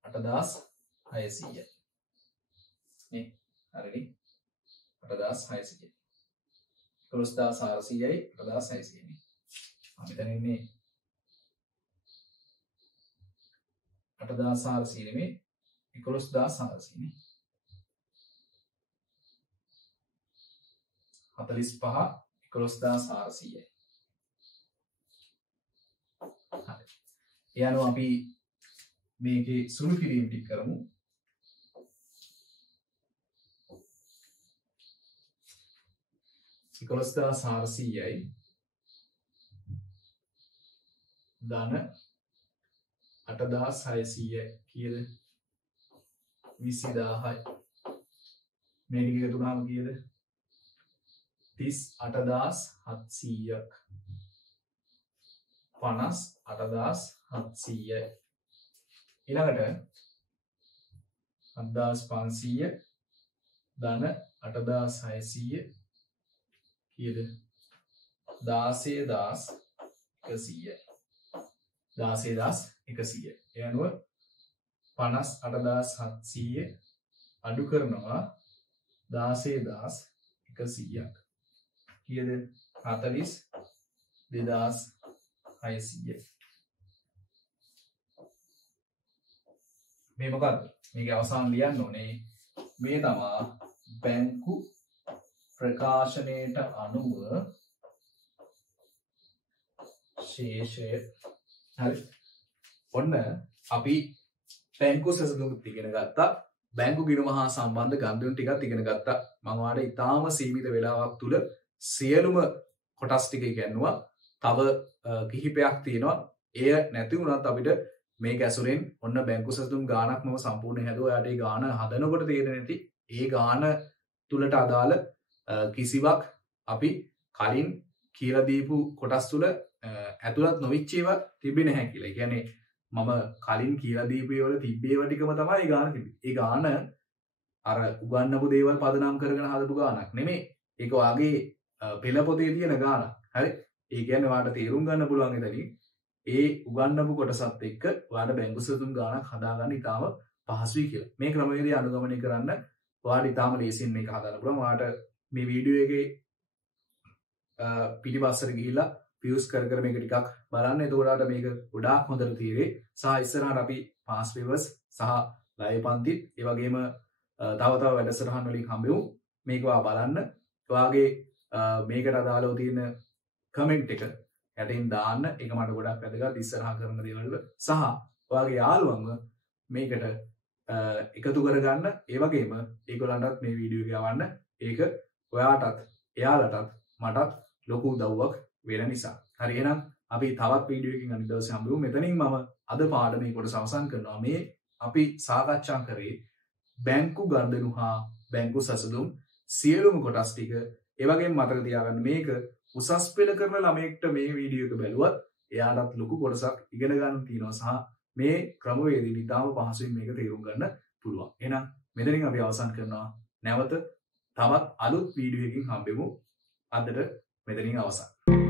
8600යි. නේ හරිනේ 8600යි 11600යි 8600යි නේ. මෙතන ඉන්නේ 8400 නෙමෙයි 11600 නේ. 45 11600යි. හරි. ඒ අනුව අපි මේකේ සුළු කිරීම ටික කරමු. ඉකොළොස්දා 400යි ධන 8600යි කීයද? 20000යි. මේක එකතු වුණාම කීයද? 38700ක් 58700යි. ඊළඟට 7500 ධන 8600 කීයද? 16100යි. 16100. ඒ අනුව 58700 අඩු කරනවා 16100ක්. කීයද? 42600. මේ මොකක්ද? මේක අවසාන ලියන්න ඕනේ මේ තමා බැංකු ප්‍රකාශනයට අනුව ශේෂය. හරි. ඔන්න අපි බැංකු සැසඳුම් ඉගෙන ගත්තා. බැංකු ගිණුම හා සම්බන්ධ ගනුදෙනු ටිකක් ඉගෙන ගත්තා. මම ඔයාලට ඉතාම සීමිත වේලාවක් තුල සියලුම කොටස් ටික ඉගෙනුවා. තව කිහිපයක් තියෙනවා. එය නැති වුණත් අපිට මේක ඇසුරෙන් ඔන්න බැංකු සැසඳුම් ගාණක් මම සම්පූර්ණ හැදුවා. ඔයාලට ඒ ගාණ හදනකොට තේරෙන්නේ නැති ඒ ගාණ තුලට අදාළ කිසිවක් අපි කලින් කියලා දීපු කොටස් තුල ඇතුළත් නොවිච්ච ඒවා තිබෙන්නේ නැහැ කියලා. ඒ කියන්නේ මම කලින් කියලා දීපු ඒවල තිබ්බේව ටිකම තමයි ඒ ගාණ තිබ්බේ. ඒ ගාණ අර උගන්නපු දේවල් පදනම් කරගෙන හදපු ගාණක් නෙමෙයි. ඒක වාගේ පෙළ පොතේ තියෙන ගාණක්. හරි. ඒ කියන්නේ ඔයාලට තේරුම් ගන්න පුළුවන් එතනින් ඒ උගන්නපු කොටසත් එක්ක ඔයාලට බැංකු සැසඳුම් ගාණක් හදාගන්න ඉතාම පහසුයි කියලා. මේ ක්‍රමවේදය අනුගමනය කරන්න ඔයාලට ඉතාම ලේසියෙන් මේක හදාගන්න පුළුවන්. ඔයාලට මේ වීඩියෝ එකේ පිටිපස්සට ගිහිල්ලා views කර මේක ටිකක් බලන්න. එතකොට මේක ගොඩාක් හොඳට තීරේ. සහ ඉස්සරහට අපි past papers සහ live පන්තිත් ඒ වගේම තව වැඩසටහන් වලින් හම්බෙමු. මේක ඔයා බලන්න. ඔයාගේ මේකට අදාළව තියෙන කමෙන්ට් එක යටින් දාන්න. ඒක මට ගොඩක් වැදගත් ඉස්සරහා කරන දේවල් වල. සහ ඔයාගේ යාළුවන්ව මේකට එකතු කරගන්න. ඒ වගේම ඒගොල්ලන්ටත් මේ වීඩියෝ එක යවන්න. ඒක ඔයාටත් එයාලටත් මටත් ලොකු උදව්වක් වෙන නිසා. හරි එහෙනම් අපි තවත් වීඩියෝ එකකින් අනිත් දවසේ හම්බෙමු. මෙතනින් මම අද පාඩමේ කොටස අවසන් කරනවා. මේ අපි සාකච්ඡා කරේ බැංකු ගනුදෙනු හා බැංකු සැසඳුම් සියලුම කොටස් ටික. ඒ වගේම මතක තියාගන්න මේක උසස් පෙළ කරන ළමයෙක්ට මේ වීඩියෝ එක බැලුවත් එයාටත් ලොකු කොටසක් ඉගෙන ගන්න තියෙනවා. සහ මේ ක්‍රමවේදී ඉතාම පහසුවෙන් මේක තේරුම් ගන්න පුළුවන්. එහෙනම් මෙතනින් අපි අවසන් කරනවා. නැවත තවත් අලුත් වීඩියෝ එකකින් හම්බෙමු. අදට මෙතනින් අවසන්.